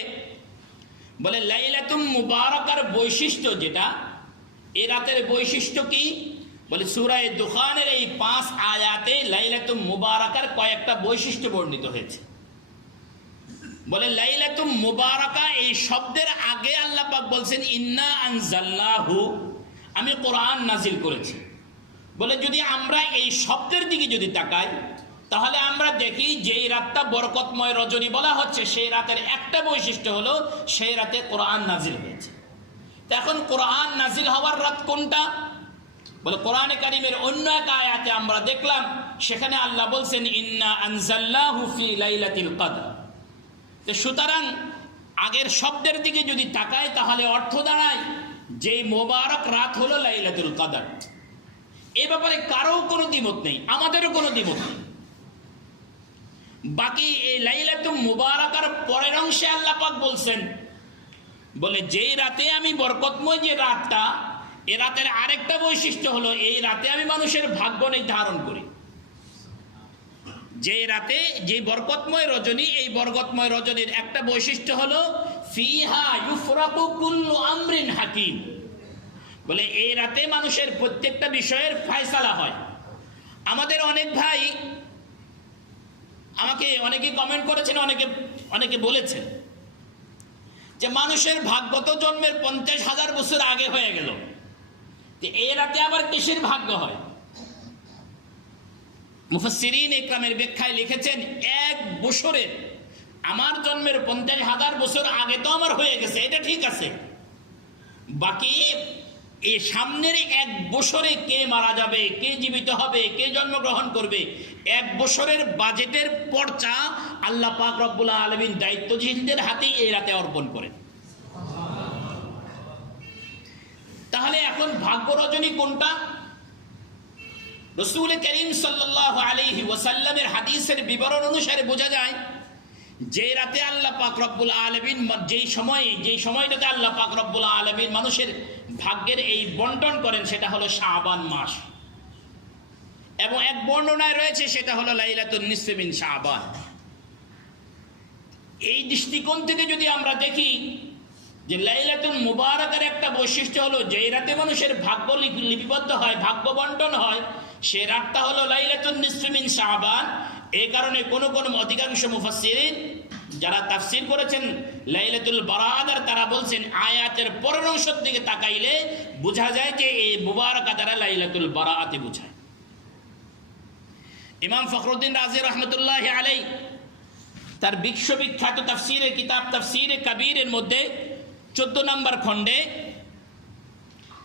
বলে লাইলাতুল মুবারাকার বৈশিষ্ট্য যেটা, এ রাতের বৈশিষ্ট্য কি? বলে সূরা দুখানের এই 5 আয়াতে লাইলাতুল মুবারাকার কয়েকটা বৈশিষ্ট্য বর্ণিত হয়েছে। বলে লাইলাতুল মুবারাকা এই শব্দের আগে আল্লাহ পাক বলছেন ইন্না আনজালনাহু, আমি কোরআন নাজিল করেছি। বলে যদি আমরা এই শব্দের দিকে যদি তাকাই তাহলে আমরা দেখি যেই রাতটা বরকতময় রজনী বলা হচ্ছে সেই রাতের একটা বৈশিষ্ট্য হলো সেই রাতে কোরআন নাজিল হয়েছে। এখন কোরআন নাজিল হওয়ার রাত কোনটা? বলে কোরআনে কারিমের অন্য এক আয়াতে আমরা দেখলাম সেখানে আল্লাহ বলছেন ইন্না আনজালনাহু ফি লাইলাতিল কদর। তো সুতরাং আগের শব্দের দিকে যদি তাকায় তাহলে অর্থ দাঁড়ায় যে মোবারক রাত হলো লাইলাতুল কদর। এ ব্যাপারে কারো কোনো দ্বিমত নেই, আমাদেরও কোনো দ্বিমত নেই। বাকি এই লাইলাতুল মুবারাকার পরের অংশে আল্লাহ পাক বলছেন, বলে যেই রাতে আমি বরকতময় যে রাতটা, এ রাতের আরেকটা বৈশিষ্ট্য হলো এই রাতে আমি মানুষের ভাগ্য নির্ধারণ করি। যে রাতে যে বরকতময় রজনী, এই বরকতময় রজনীর একটা বৈশিষ্ট্য হলো ফিহা ইউফরাকু কুল্লু আমরিন হাকিম। বলে এই রাতে মানুষের প্রত্যেকটা বিষয়ের ফয়সালা হয়। আমাদের অনেক ভাই আমাকে অনেকে কমেন্ট করেছেন, অনেকে বলেছেন যে মানুষের ভাগ্য তো জন্মের 50,000 বছর আগে হয়ে গেল, যে এই রাতে আবার কিসের ভাগ্য হয়? মুফাসসিরিন ইকরামের ব্যাখ্যায় লিখেছেন 1 বছরের আমার জন্মের 50,000 বছর আগে তো আমার হয়ে গেছে, এটা ঠিক আছে, বাকি এই সামনের 1 বছরে কে মারা যাবে, কে জীবিত হবে, কে জন্মগ্রহণ করবে, 1 বছরের বাজেটের পর্চা আল্লাহ পাক রব্বুল আলামিন দায়িত্বশীলদের হাতে এই রাতে অর্পণ করেন। তাহলে এখন ভাগ্য রজনী কোনটা? রাসূল করিম সাল্লাল্লাহু আলাইহি ওয়াসাল্লামের হাদিসের বিবরণ অনুসারে বোঝা যায় যে রাতে আল্লাহ পাক রব্বুল আলামিন যেই সময়টাতে আল্লাহ পাক রব্বুল আলামিন মানুষের ভাগ্যের এই বন্টন করেন সেটা হলো শাবান মাস, এবং এক বর্ণনায় রয়েছে সেটা হলো লাইলাতুন নিসফি মিন শাবান। এই দৃষ্টিকোণ থেকে যদি আমরা দেখি যে লাইলাতুল মুবারাকার একটা বৈশিষ্ট্য হলো যে রাতে মানুষের ভাগ্য লিপিবদ্ধ হয়, ভাগ্য বন্টন হয়, সে রাতটা হলো লাইলাতুন নিসফি মিন শাবান। এই কারণে কোন অধিকাংশ মুফাসসিরিন যারা তাফসীর করেছেন লাইলাতুল বারাত, তারা বলছেন আয়াতের পরের অংশের দিকে তাকাইলে বোঝা যায় যে এই মুবারাকা দ্বারা লাইলাতুল বারাতে বোঝায়। ইমাম ফখরুদ্দিন রাজি রহমতুল্লাহ আলাইহি তার বিশ্ববিখ্যাত তাফসীরের কিতাব তাফসীরে কাবীরের মধ্যে 14 নম্বর খণ্ডে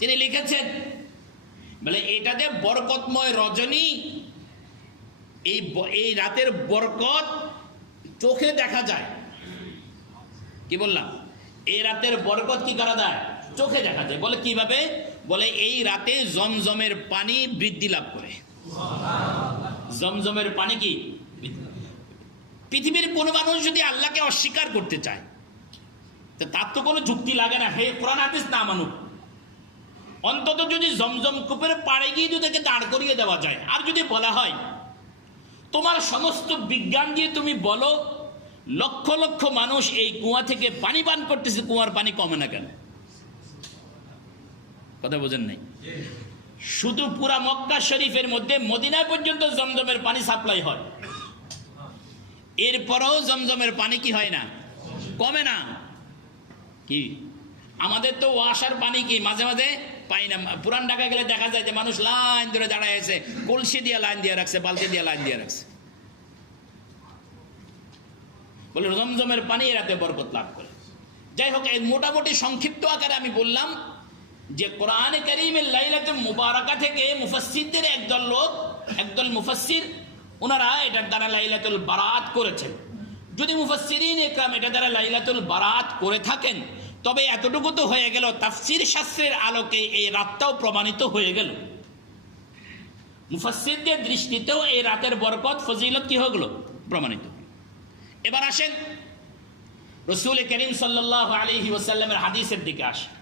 তিনি লিখেছেন, বলে এটাতে বরকতময় রজনী, এই রাতের বরকত চোখে দেখা যায়। কি বললাম? এই রাতের বরকত কি করা যায়? চোখে দেখা যায়। বলে কিভাবে? বলে এই রাতে জমজমের পানি বৃদ্ধি লাভ করে। জমজমের পানি কি? পৃথিবীর কোনো মানুষ যদি আল্লাহকে অস্বীকার করতে চায় তার তো কোনো যুক্তি লাগে না, হে কোরআন হাদিস না মানুক, অন্তত যদি জমজম কূপের পাড়ে গিয়ে যদি তাকে দাঁড় করিয়ে দেওয়া যায়, আর যদি বলা হয় তোমার সমস্ত বিজ্ঞান দিয়ে তুমি বলো লক্ষ লক্ষ মানুষ এই কুয়া থেকে পানি পান করতেছে, কুয়ার পানি কমে না কেন? কথা বোঝেন নাই? শুধু পুরা মক্কা শরীফের মধ্যে মদিনায় পর্যন্ত জমজমের পানি সাপ্লাই হয়, এরপরেও জমজমের পানি কি হয় না? কমে না। কি আমাদের তো ওয়াসার পানি কি মাঝে মাঝে পাই না। পুরান ঢাকা গেলে দেখা যায় যে মানুষ লাইন ধরে দাঁড়ায় আছে, কলসি দিয়ে লাইন দিয়ে রাখছে, বালতি দিয়ে লাইন দিয়ে রাখছে। বলে জমজমের পানি এরাতে বরকত লাভ করে। যাই হোক, এই মোটামুটি সংক্ষিপ্ত আকারে আমি বললাম যে কোরআনে কারীমের লাইলাতুল মুবারাকা থেকে মুফাসসিরদের একদল মুফাসসির ওনারা এটার দ্বারা লাইলাতুল বারাত করেছেন। যদি মুফাসসিরিন ইকরাম এটা দ্বারা লাইলাতুল বারাত করে থাকেন তবে এতটুকু তো হয়ে গেল, তাফসীর শাস্ত্রের আলোকে এই রাতটাও প্রমাণিত হয়ে গেল। মুফাসসিরদের দৃষ্টিতেও এই রাতের বরকত ফজিলত কি হয়ে গেল? প্রমাণিত। এবার আসেন রাসূল করিম সাল্লাল্লাহু আলাইহি ওয়াসাল্লামের হাদিসের দিকে আসেন।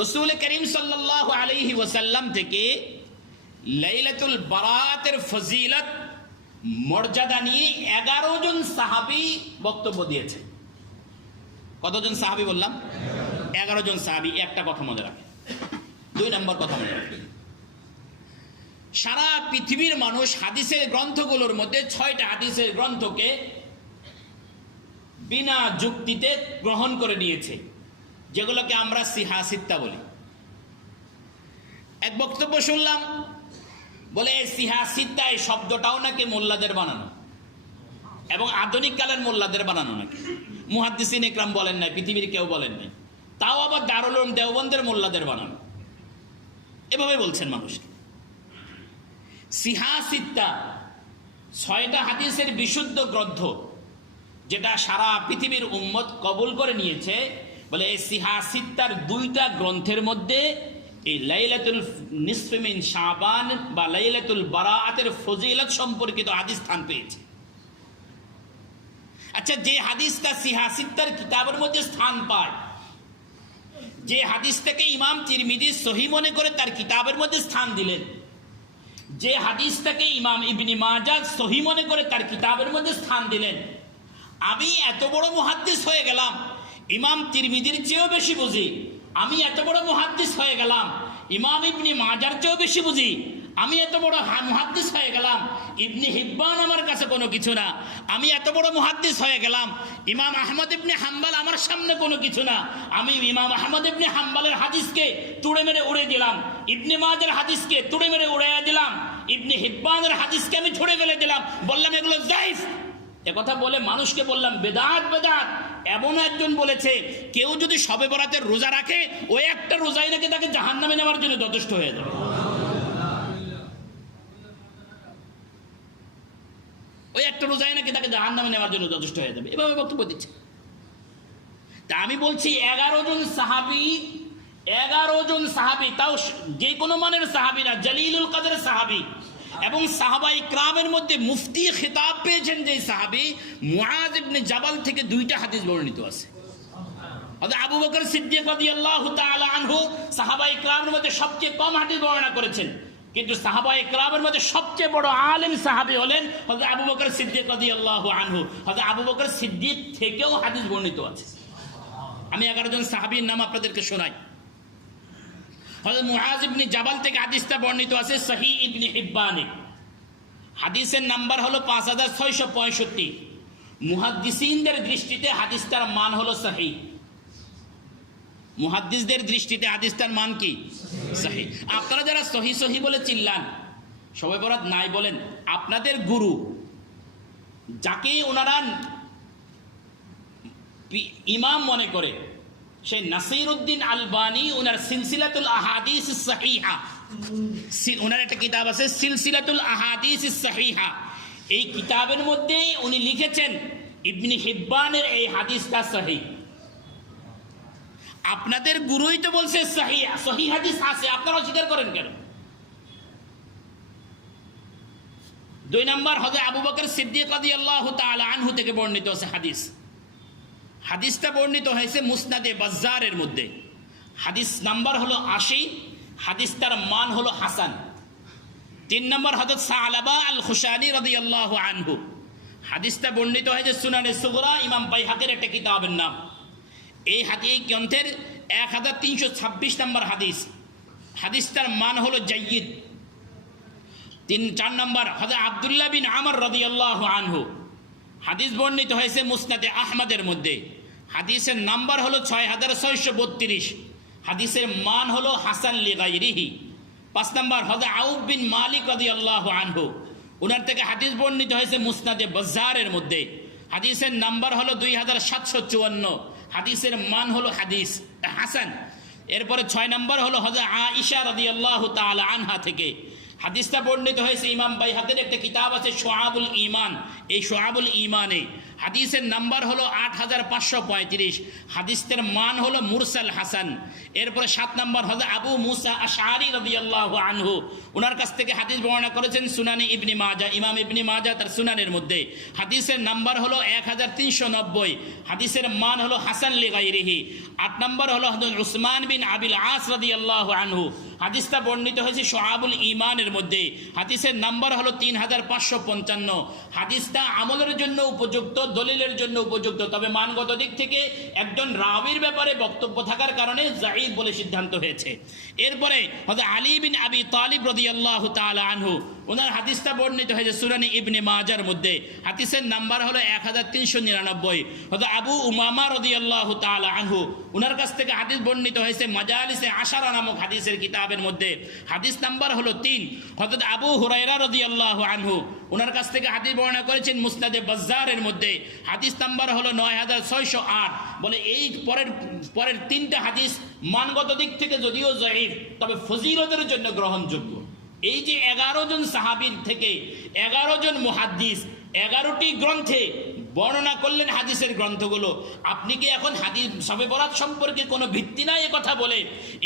রাসূল করিম সাল্লাল্লাহু আলাইহি ওয়াসাল্লাম থেকে লাইলাতুল বারাতের ফজিলত মর্যাদা নিয়ে 11 জন সাহাবী বক্তব্য দিয়েছেন। কতজন সাহাবী বললাম? 11 জন সাহাবী। একটা কথা মনে রাখেন, 2 নম্বর কথা মনে রাখেন, সারা পৃথিবীর মানুষ হাদিসের গ্রন্থগুলোর মধ্যে 6টা হাদিসের গ্রন্থকে বিনা যুক্তিতে গ্রহণ করে নিয়েছে, যেগুলোকে আমরা সিহা সিত্তা বলি। এক বক্তব্য শুনলাম, বলে সিহা সিত্তা এই শব্দটাও নাকি মোল্লাদের বানানো, এবং আধুনিক কালের মোল্লাদের বানানো নাকি। মুহাদ্দিসিন ইকরাম বলেন নাই, পৃথিবীর কেউ বলেন নাই, তাও আবার দারুল উলুম দেওবন্দের মোল্লাদের বানানো। এভাবে বলছেন মানুষকে। সিহা সিত্তা 6টা হাদিসের বিশুদ্ধ গ্রন্থ, যেটা সারা পৃথিবীর উম্মত কবুল করে নিয়েছে। বলে এই সিহা সিত্তার 2টা গ্রন্থের মধ্যে এই লাইলাতুল নিসফি মিন শাবান বা লাইলাতুল বারাতের ফজিলত সম্পর্কিত হাদিস স্থান পেয়েছে। আচ্ছা, যে হাদিসটা সিহা সিত্তার কিতাবের মধ্যে স্থান পায়, যে হাদিস থেকে ইমাম তিরমিজি সহিহ মনে করে তার কিতাবের মধ্যে স্থান দিলেন, যে হাদিস থেকে ইমাম ইবনে মাজাহ সহিহ মনে করে তার কিতাবের মধ্যে স্থান দিলেন, আমি এত বড় মুহাদ্দিস হয়ে গেলাম, ইমাম তিরমিজির চেয়েও বেশি বুঝি। আমি এত বড় মুহাদ্দিস হয়ে গেলাম, ইমাম ইবনে মাজাহর চেয়েও বেশি বুঝি। আমি এত বড় মুহাদ্দিস হয়ে গেলাম, ইবনে হিব্বান আমার কাছে কোনো কিছু না। আমি এত বড় মুহাদ্দিস হয়ে গেলাম, ইমাম আহমদ ইবনে হাম্বল আমার সামনে কোনো কিছু না। আমি ইমাম আহমদ ইবনে হাম্বলের হাদিসকে তুড়ে মেরে উড়ে দিলাম, ইবনে মাজাহর হাদিসকে তুড়ে মেরে উড়াইয়া দিলাম, ইবনে হিব্বানের হাদিসকে আমি ছুড়ে ফেলে দিলাম, বললাম এগুলো যায়েজ। একথা বলে মানুষকে বললাম বেদাত বেদাত। এমন একজন বলেছে কেউ যদি শবে বরাতের রোজা রাখে ওই একটা রোজাই নাকি তাকে জাহান্নামে নেওয়ার জন্য যথেষ্ট হয়ে যাবে। ওই একটা রোজাই নাকি তাকে জাহান্নামে নেওয়ার জন্য যথেষ্ট হয়ে যাবে, এভাবে বক্তব্য দিচ্ছে। তা আমি বলছি 11 জন সাহাবী, তাও যে কোনো মানের সাহাবী না, জলিলুল কদর সাহাবী। এবং সাহাবাই ইকরামের মধ্যে মুফতি খেতাব পেয়েছেন যে সাহাবী, মুআজ ইবনে জাবাল থেকে 2টা হাদিস বর্ণিত আছে। আবু বকর সিদ্দিক রাদিয়াল্লাহু তাআলা আনহু সাহাবাই ইকরামের মধ্যে সবচেয়ে কম হাদিস বর্ণনা করেছেন, কিন্তু সাহাবাই ইকরামের মধ্যে সবচেয়ে বড় আলেম সাহাবী হলেন হযরত আবু বকর সিদ্দিক রাদিয়াল্লাহু আনহু। হযরত আবু বকর সিদ্দিক থেকেও হাদিস বর্ণিত আছে। আমি 11 জন সাহাবীর নাম আপনাদেরকে শোনাই। হযরত মুআজ ইবনে জাবাল থেকে হাদিসটা বর্ণিত আছে সহিহ ইবনে হিব্বানে। হাদিসের নাম্বার হলো 5665। মুহাদ্দিসিনদের দৃষ্টিতে হাদিসটার মান হলো সহিহ। মুহাদ্দিসদের দৃষ্টিতে হাদিসটার মান কি? সহিহ। আপনারা যারা সহিহ সহিহ বলে চিল্লান, শবে বরাত নাই বলেন, আপনাদের গুরু যাকে ওনারা ইমাম মনে করে, সেই নাসিরউদ্দিন আলবানী, ওনার সিলসিলাতুল আহাদিস সহিহা, ওনার একটা কিতাব আছে সিলসিলাতুল আহাদিস সহিহা। এই কিতাবের মধ্যে উনি লিখেছেন ইবনে হিব্বানের এই হাদিসটা সহিহ। আপনাদের গুরুই তো বলছে সহিহ, সহিহ হাদিস আছে, আপনারা অস্বীকার করেন কেন? 2 নম্বর, হযরত আবু বকর সিদ্দিক রাদিয়াল্লাহু তাআলা আনহু থেকে বর্ণিত আছে হাদিস। হাদিসটা বর্ণিত হয়েছে মুসনাদে বাজ্জারের মধ্যে। হাদিস নাম্বার হলো 80। হাদিসটার মান হলো হাসান। 3 নম্বর, হযরত সালাবা আল খুশানি রাদিয়াল্লাহু আনহু। হাদিসটা বর্ণিত হয়েছে সুনানে সুগরা, ইমাম বাইহাকির একটা কিতাবের নাম। এই গ্রন্থের 1326 নম্বর হাদিস। হাদিসটার মান হলো জাইয়িদ। 4 নম্বর, হযরত আব্দুল্লাহ বিন আমর রাদিয়াল্লাহু আনহু। হাদিস বর্ণিত হয়েছে মুসনাদে আহমদের মধ্যে। হাদিসের নাম্বার হলো 6632। হাদিসের মান হলো হাসান লিগাইরিহি। 5 নম্বর, হযরত আউফ বিন মালিক রাদিয়াল্লাহু আনহু, ওনার থেকে হাদিস বর্ণিত হয়েছে মুসনাদে বাজ্জারের মধ্যে। হাদিসের নাম্বার হলো 2754। হাদিসের মান হলো হাদিস হাসান। এরপরে 6 নম্বর হলো হযরত আয়েশা রাদিয়াল্লাহু তাআলা আনহা থেকে। হাদিসটা বর্ণিত হয়েছে ইমাম বাইহাকির একটা কিতাব আছে শুআবুল ঈমান। এই শুআবুল ঈমানে হাদিসের নাম্বার হলো 8535। হাদিসের মান হলো মুরসাল হাসান। এরপরে 7 নম্বর, হযরত আবু মুসা আশআরী রাদিয়াল্লাহু আনহু, ওনার কাছ থেকে হাদিস বর্ণনা করেছেন সুনানে ইবনে মাজাহ, ইমাম ইবনে মাজাহ তার সুনানের মধ্যে। হাদিসের নাম্বার হলো 1390। হাদিসের মান হলো হাসান লিগাইরিহি। 8 নম্বর হলো হযরত উসমান বিন আবিল আস রাদিয়াল্লাহু আনহু। হাদিসটা বর্ণিত হয়েছে শুআবুল ঈমানের মধ্যে। হাদিসের নাম্বার হলো 3555। হাদিসটা আমলের জন্য উপযুক্ত, দলিলের জন্য উপযুক্ত, তবে মানগত দিক থেকে একজন রাবীর ব্যাপারে বক্তব্য থাকার কারণে যায়ীফ বলে সিদ্ধান্ত হয়েছে। এরপরে হযরত আলী বিন আবি তালিব রাদিয়াল্লাহু তাআলা আনহু, ওনার হাদিসটা বর্ণিত হয়েছে সুনানে ইবনে মাজার মধ্যে। হাদিসের নাম্বার হলো 1399। হযরত আবু উমামা রাদিয়াল্লাহু তাআলা আনহু, ওনার কাছ থেকে হাদিস বর্ণিত হয়েছে মাজালিসে আশারা নামক হাদিসের কিতাবের মধ্যে। হাদিস নাম্বার হলো 3। হযরত আবু হুরায়রা রাদিয়াল্লাহু আনহু, ওনার কাছ থেকে হাদিস বর্ণনা করেছেন মুসনাদে বাজ্জারের মধ্যে। হাদিস নাম্বার হলো 9608। বলে এই পরের 3টা হাদিস মানগত দিক থেকে যদিও যায়ীফ, তবে ফজিলতের জন্য গ্রহণযোগ্য। এই যে 11 জন সাহাবীর থেকে 11 জন মুহাদ্দিস 11টি গ্রন্থে বর্ণনা করলেন হাদিসের গ্রন্থগুলো, আপনি কি এখন হাদিস শবে বরাত সম্পর্কে কোনো ভিত্তি নাই কথা বলে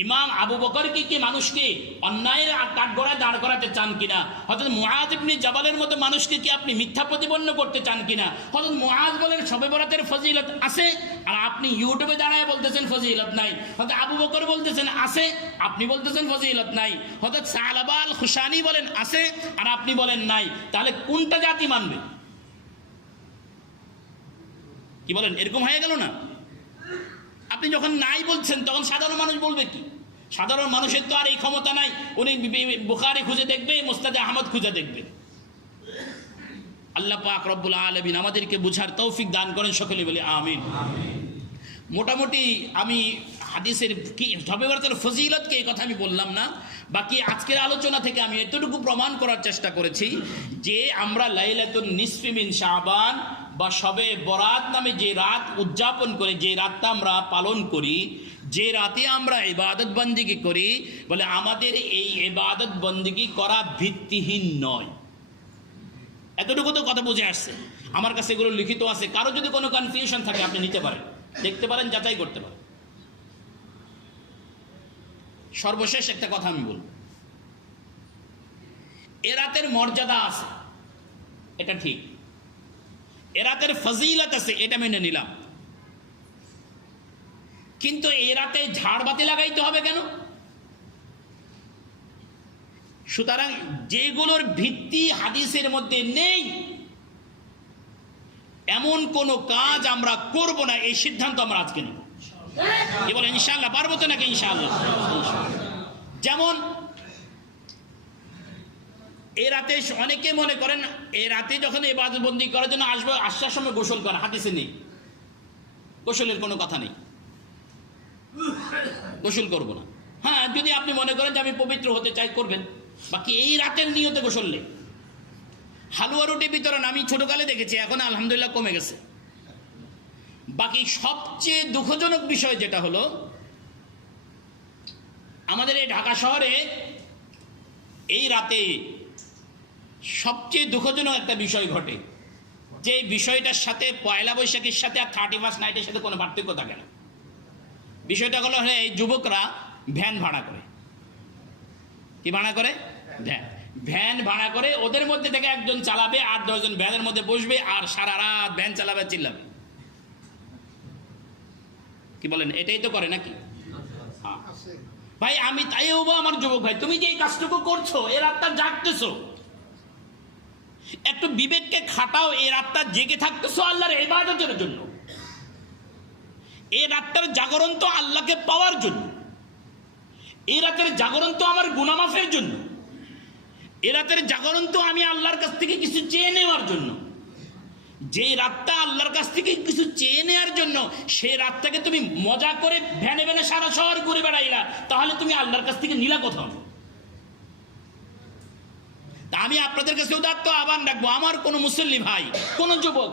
ইমাম আবু বকর কি মানুষকে অন্যায়ের কাঠগড়ায় দাঁড় করাতে চান কিনা? হযরত মুআজ ইবনে জাবালের মতো মানুষকে কি আপনি মিথ্যা প্রতিপন্ন করতে চান কিনা? হযরত মুআজ বলেন শবে বরাতের ফজিলত আছে, আর আপনি ইউটিউবে দাঁড়ায় বলতেছেন ফজিলত নাই। হযরত আবু বকর বলতেছেন আছে, আপনি বলতেছেন ফজিলত নাই। হযরত সালাবা আল খুশানি বলেন আছে, আর আপনি বলেন নাই। তাহলে কোনটা জাতি মানবে? কি বলেন? এরকম হয়ে গেল না? আপনি যখন নাই বলছেন তখন সাধারণ মানুষ বলবে কি? সাধারণ মানুষের তো আর এই ক্ষমতা নাই, উনি বুখারী খুঁজে দেখবে, মুসনাদে আহমদ খুঁজে দেখবে। আল্লাহ পাক রব্বুল আলামিন আমাদেরকে বুঝার তৌফিক দান করেন, সকলে বলি আমিন। মোটামুটি আমি হাদিসের কি শবে বরাতের ফজিলতকে এই কথা আমি বললাম না, বাকি আজকের আলোচনা থেকে আমি এতটুকু প্রমাণ করার চেষ্টা করেছি যে আমরা লাইলাতুন নিসফি মিন শাবান বা শবে বরাত নামে যে রাত উদযাপন করে, যে রাতটা আমরা পালন করি, যে রাতে আমরা ইবাদত বন্দেগী করি, বলে আমাদের এই ইবাদত বন্দেগী করা ভিত্তিহীন নয়। এতটুকু তো কথা বুঝে আসছে। আমার কাছে এগুলো লিখিত আছে, কারো যদি কোনো কনফিউশন থাকে আপনি নিতে পারেন, দেখতে পারেন, যাচাই করতে পারেন। সর্বশেষ একটা কথা আমি বলব, এ রাতের মর্যাদা আছে, এটা ঠিক, এ রাতের ফজিলত আছে, এটা মেনে নিলাম, কিন্তু এ রাতে ঝাড়বাতি লাগাইতে হবে কেন? সুতরাং যেগুলোর ভিত্তি হাদিসের মধ্যে নেই এমন কোন কাজ আমরা করব না, এই সিদ্ধান্ত আমরা আজকে নেব। কি বলেন ইনশাআল্লাহ? পারবো তো নাকি ইনশাআল্লাহ? যেমন এ রাতে অনেকে মনে করেন এ রাতে যখন ইবাদত বন্দি করার জন্য আসবে, আসার সময় গোসল করা, হাদিসে নেই, গোসলের কোনো কথা নেই, গোসল করব না। হ্যাঁ, যদি আপনি মনে করেন যে আমি পবিত্র হতে চাই, করবেন, বাকি এই রাতের নিয়তে গোসল নেই। হালুয়া রুটি বিতরণ আমি ছোটকালে দেখেছি, এখন আলহামদুলিল্লাহ কমে গেছে। বাকি সবচেয়ে দুঃখজনক বিষয় যেটা হলো, আমাদের এই ঢাকা শহরে এই রাতে সবচেয়ে দুঃখজনক একটা বিষয় ঘটে, যে বিষয়টার সাথে পয়লা বৈশাখের সাথে আর 31st নাইটের সাথে কোনো পার্থক্য থাকে না। বিষয়টা হলো এই যুবকরা ভ্যান ভাড়া করে। কি ভাড়া করে? ভ্যান ভাড়া করে, ওদের মধ্যে থেকে একজন চালাবে, 8-10 জন ভ্যানের মধ্যে বসবে আর সারা রাত ভ্যান চালাবে, চিল্লাবে। কি বলেন? এটাই তো করে নাকি? ভাই আমি তাই হবো, আমার যুবক ভাই, তুমি যে এই কাজটুকু করছো, এ রাতটা জাগতেছো, একটু বিবেককে খাটাও। এই রাতটা জেগে থাকতেছো আল্লাহর ইবাদতের জন্য, এই রাতটার জাগরণ তো আল্লাহকে পাওয়ার জন্য, এই রাতের জাগরণ তো আমার গুনাহ মাফের জন্য, এই রাতের জাগরণ তো আমি আল্লাহর কাছ থেকে কিছু চেয়ে নেওয়ার জন্য। যে রাতটা আল্লাহর কাছ থেকে কিছু চেয়ে নেওয়ার জন্য, সেই রাতটাকে তুমি মজা করে ভ্যানে ভ্যানে সারা শহর ঘুরে বেড়াইলা, তাহলে তুমি আল্লাহর কাছ থেকে নিলা কোথাও? তা আমি আপনাদের কাছে উদাত্ত আহ্বান রাখবো, আমার কোনো মুসল্লি ভাই, কোন যুবক,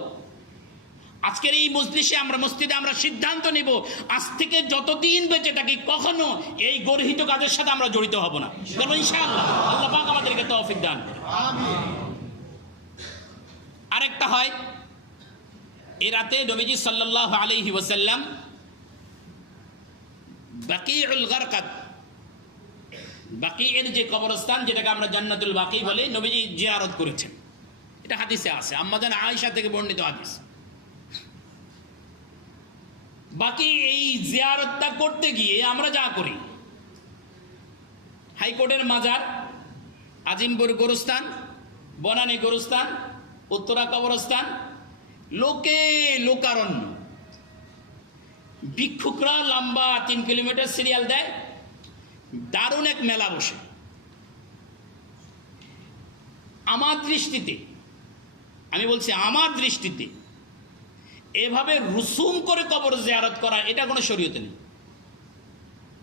আজকের এই মজলিসে আমরা মসজিদে আমরা সিদ্ধান্ত নিব, আজ থেকে যতদিন বেঁচে থাকি কখনো এই গর্হিত কাজের সাথে আমরা জড়িত হব না। ইনশাআল্লাহ আল্লাহ পাক আমাদেরকে তৌফিক দান করে। আরেকটা হয়, এই রাতে নবীজি সাল্লাল্লাহু আলাইহি ওয়াসাল্লাম বাকিউল গারকাত, বাকিয়ের যে কবরস্থান যেটাকে আমরা জান্নাতুল বাকি বলি, নবীজি জিয়ারত করেছেন। এটা হাদিসে আছে, আম্মা জান আয়েশা থেকে বর্ণিত হাদিস। বাকি এই জিয়ারতটা করতে গিয়ে আমরা যা করি, হাইকোর্টের মাজার, আজিমপুর গোরস্থান, বনানী গোরস্থান, উত্তরা কবরস্থান, লোকে লোকারণ্য, ভিক্ষুকরা লম্বা 3 কিলোমিটার সিরিয়াল দেয়, দারুণ এক মেলা বসে। আমার দৃষ্টিতে, আমি বলছি আমার দৃষ্টিতে, এভাবে রুসুম করে কবর জিয়ারত করা এটা কোনো শরীয়তে নেই।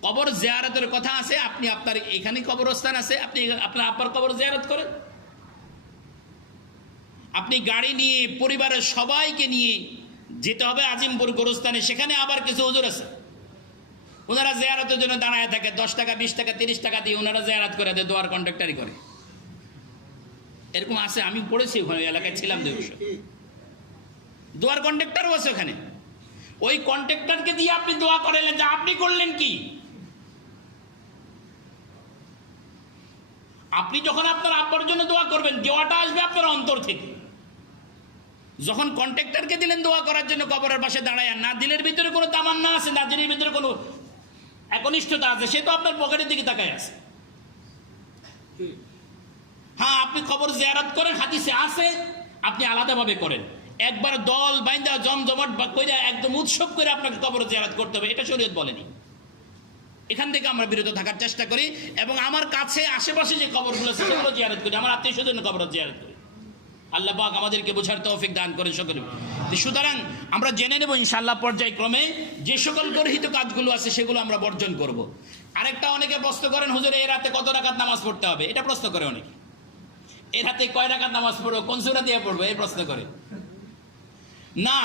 কবর জিয়ারতের কথা আছে, আপনি আপনার এখানে কবরস্থান আছে, আপনি আপনার আব্বার কবর জিয়ারত করেন। আপনি গাড়ি নিয়ে পরিবারের সবাইকে নিয়ে যেতে হবে আজিমপুর গোরস্থানে, সেখানে আবার কিছু হুজুর আছে, ওনারা জিয়ারতের জন্য দাঁড়ায় থাকে, 10 টাকা 20 টাকা 30 টাকা দিয়ে ওনারা জিয়ারত করে দেয়, দোয়ার কন্ট্রাক্টারি করে। এরকম আছে, আমি পড়েছি, ওখানে এলাকায় ছিলাম 2 বছর। দোয়ার কন্ট্রাক্টারও আছে ওখানে। ওই কন্ট্রাক্টরকে দিয়ে আপনি দোয়া করালেন, যে আপনি করলেন কি? আপনি যখন আপনার আব্বার জন্য দোয়া করবেন, দোয়াটা আসবে আপনার অন্তর থেকে। যখন কন্ট্রাক্টরকে দিলেন দোয়া করার জন্য কবরের পাশে দাঁড়ায়, না দিলের ভিতরে কোনো তামান্না আছে, না দিলের ভিতরে কোনো একনিষ্ঠতা আছে, সে তো আপনার পকেটের দিকে তাকায় আছে। হ্যাঁ, আপনি কবর জিয়ারত করেন, হাদিসে আছে, আপনি আলাদাভাবে করেন। একবার দল বাইন্দা জমজমাট কইরা একদম উৎসব করে আপনাকে কবর জিয়ারত করতে হবে, এটা শরীয়ত বলেনি। এখান থেকে আমরা বিরত থাকার চেষ্টা করি, এবং আমার কাছে আশেপাশে যে কবরগুলো আছে সেগুলো জিয়ারত করি, আমার আত্মীয় স্বজন কবর জিয়ারত করি। আল্লাহ পাক আমাদেরকে বোঝার তৌফিক দান করেন সকলে। সুতরাং আমরা জেনে নেব ইনশাআল্লাহ পর্যায়ক্রমে যে সকল গর্হিত কাজগুলো আছে সেগুলো আমরা বর্জন করব। আরেকটা অনেকে প্রশ্ন করেন, হুজুর এই রাতে কত রাকাত নামাজ পড়তে হবে? এটা প্রশ্ন করে অনেকে। এই রাতে কয় রাকাত নামাজ পড়বো, কোন সূরা দিয়ে পড়বো, এই প্রশ্ন করে। না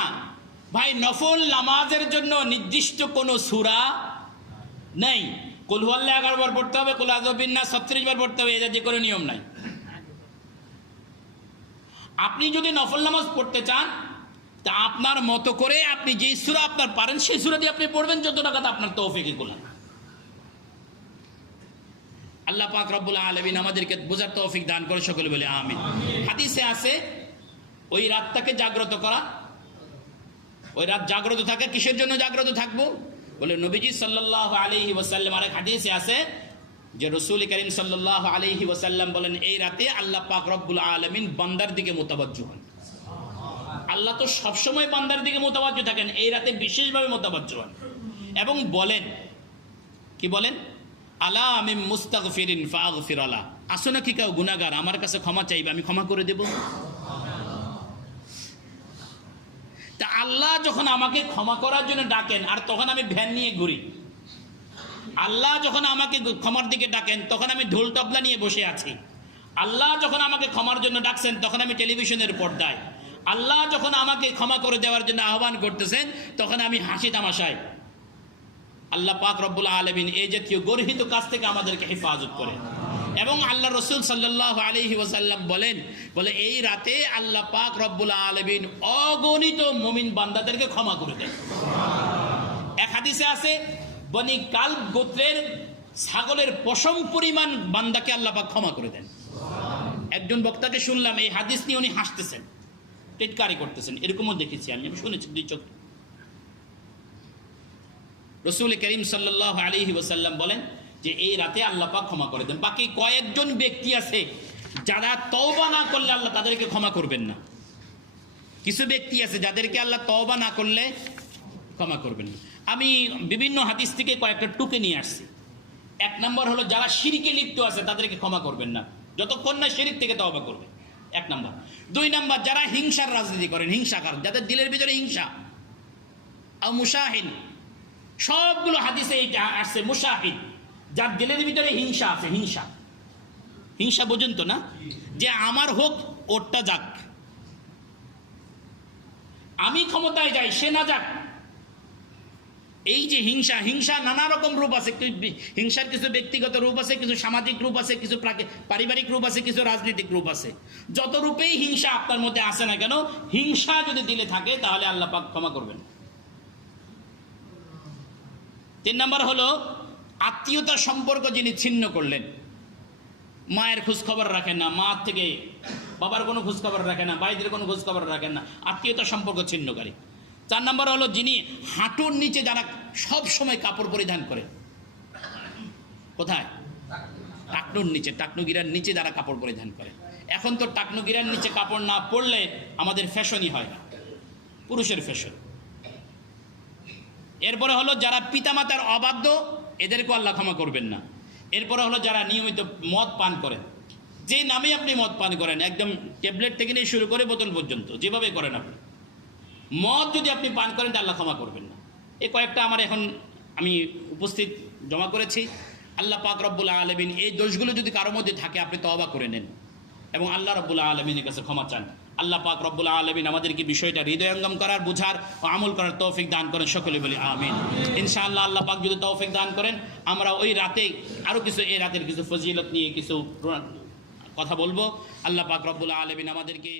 ভাই, নফল নামাজের জন্য নির্দিষ্ট কোনো সূরা নেই। কুল হুয়াল্লাহু 11 বার পড়তে হবে, কুল আযু বিন্নাস 36 বার পড়তে হবে, এই জাতীয় কোনো নিয়ম নাই। আপনি যদি নফল নামাজ পড়তে চান তা আপনার মতো করে আপনি যেই সূরা আপনার পারেন সেই সূরা দিয়ে আপনি পড়বেন, যত টাকা আপনার তৌফিকে কুলান। আল্লাহ পাক রব্বুল আলামিন আমাদেরকে বোঝার তৌফিক দান করে, সকলে বলে আমিন। হাদিসে আছে ওই রাতটাকে জাগ্রত করা। ওই রাত জাগ্রত থাকে কিসের জন্য জাগ্রত থাকবো? বলে নবীজি সাল্লাল্লাহু আলাইহি ওয়াসাল্লাম, আরেক হাদিসে আছে যে রাসূল করিম সাল্লাল্লাহু আলাইহি ওয়াসাল্লাম বলেন, এই রাতে আল্লাহ পাক রব্বুল আলামিন বান্দার দিকে মুতাওয়াজ্জু হন। আল্লাহ তো সবসময় বান্দার দিকে মুতাওয়াজ্জু থাকেন, এই রাতে বিশেষভাবে মুতাওয়াজ্জু হন এবং বলেন, কি বলেন? আলা আমি মুস্তাগফিরিন ফাগফির আলা, আসো নাকি কেউ গুনাহগার, আমার কাছে ক্ষমা চাইবে, আমি ক্ষমা করে দেব। তা আল্লাহ যখন আমাকে ক্ষমা করার জন্য ডাকেন আর তখন আমি ভ্যান নিয়ে ঘুরি, আল্লাহ যখন আমাকে ক্ষমার দিকে ডাকেন তখন আমি ঢোল তবলা নিয়ে বসে আছি, আল্লাহ যখন আমাকে ক্ষমার জন্য ডাকছেন তখন আমি টেলিভিশনের পর্দায়, আল্লাহ যখন আমাকে ক্ষমা করে দেওয়ার জন্য আহ্বান করতেছেন তখন আমি হাসি তামাশায়। আল্লাহ পাক রব্বুল আলামিন এই জাতীয় গর্হিত কাজ থেকে আমাদেরকে হেফাজত করে। এবং আল্লাহ রাসূল সাল্লাল্লাহু আলাইহি ওয়াসাল্লাম বলে এই রাতে আল্লাহ পাক রব্বুল আলামিন অগণিত মুমিন বান্দাদেরকে ক্ষমা করে দেন। এক হাদিসে আছে বনি কালব গোত্রের ছাগলের পশম পরিমাণ বান্দাকে আল্লাহ পাক ক্ষমা করে দেন। একজন বক্তাকে শুনলাম এই হাদিস নিয়ে উনি হাসতেছেন, টিটকারি করতেছেন, এরকমও দেখেছি আমি শুনেছি দুই চোখ। রাসূল করিম সাল্লাল্লাহু আলাইহি ওয়াসাল্লাম বলেন যে এই রাতে আল্লাহ পাক ক্ষমা করে দেন। বাকি কয়েকজন ব্যক্তি আছে যারা তওবা না করলে আল্লাহ তাদেরকে ক্ষমা করবেন না। কিছু ব্যক্তি আছে যাদেরকে আল্লাহ তওবা না করলে ক্ষমা করবেন না। আমি বিভিন্ন হাদিস থেকে কয়েকটা টুকে নিয়ে আসছি। এক নম্বর হলো যারা শিরকে লিপ্ত আছে তাদেরকে ক্ষমা করবেন না যতক্ষণ না শিরক থেকে তওবা করবে, এক নম্বর। দুই নম্বর যারা হিংসার রাজনীতি করেন, হিংসাকার, যাদের দিলের ভিতরে হিংসা, আর মুশাহিন, সবগুলো হাদিসে এইটা আসছে, মুশাহিন, যার দিলের ভিতরে হিংসা আছে, হিংসা, হিংসা বোঝেন তো না, যে আমার হোক ওরটা যাক, আমি ক্ষমতায় যাই সে না যাক। এই যে হিংসা, হিংসা নানা রকম রূপ আছে। হিংসার কিছু ব্যক্তিগত রূপ আছে, কিছু সামাজিক রূপ আছে, কিছু পারিবারিক রূপ আছে, কিছু রাজনৈতিক রূপ আছে। যত রূপেই হিংসা আপনার মধ্যে আসে না কেন, হিংসা যদি দিলে থাকে তাহলে আল্লাহ পাক ক্ষমা করবেন। তিন নম্বর হলো আত্মীয়তার সম্পর্ক যিনি ছিন্ন করলেন, মায়ের খোঁজ খবর রাখেন না, মা থেকে বাবার কোনো খোঁজ খবর রাখেন না, ভাইদের কোনো খোঁজ খবর রাখেন না, আত্মীয়তার সম্পর্ক ছিন্নকারী। চার নম্বর হলো যিনি হাঁটুর নিচে যারা সব সময় কাপড় পরিধান করে, কোথায়? টাকনুর নিচে, টাকনুগিরার নিচে যারা কাপড় পরিধান করে। এখন তো টাকনুগিরার নিচে কাপড় না পরলে আমাদের ফ্যাশনই হয় না, পুরুষের ফ্যাশন। এরপরে হলো যারা পিতামাতার অবাধ্য, এদেরকে আল্লাহ ক্ষমা করবেন না। এরপরে হলো যারা নিয়মিত মদ পান করেন, যে নামে আপনি মদ পান করেন, একদম ট্যাবলেট থেকে নিয়ে শুরু করে বোতল পর্যন্ত যেভাবে করেন আপনি, মদ যদি আপনি পান করেন তা আল্লাহ ক্ষমা করবেন না। এই কয়েকটা আমার এখন আমি উপস্থিত জমা করেছি। আল্লাহ পাক রব্বুল আলামিন এই দোষগুলো যদি কারো মধ্যে থাকে আপনি তওবা করে নেন এবং আল্লাহ রব্বুল আলামিনের কাছে ক্ষমা চান। আল্লাহ পাক রব্বুল আলামিন আমাদেরকে বিষয়টা হৃদয়ঙ্গম করার, বুঝার ও আমল করার তৌফিক দান করেন, সকলে বলি আমিন। ইনশাআল্লাহ আল্লাহ পাক যদি তৌফিক দান করেন আমরা ওই রাতে আরও কিছু, এই রাতের কিছু ফজিলত নিয়ে কিছু কথা বলবো। আল্লাহ পাক রব্বুল আলামিন আমাদেরকে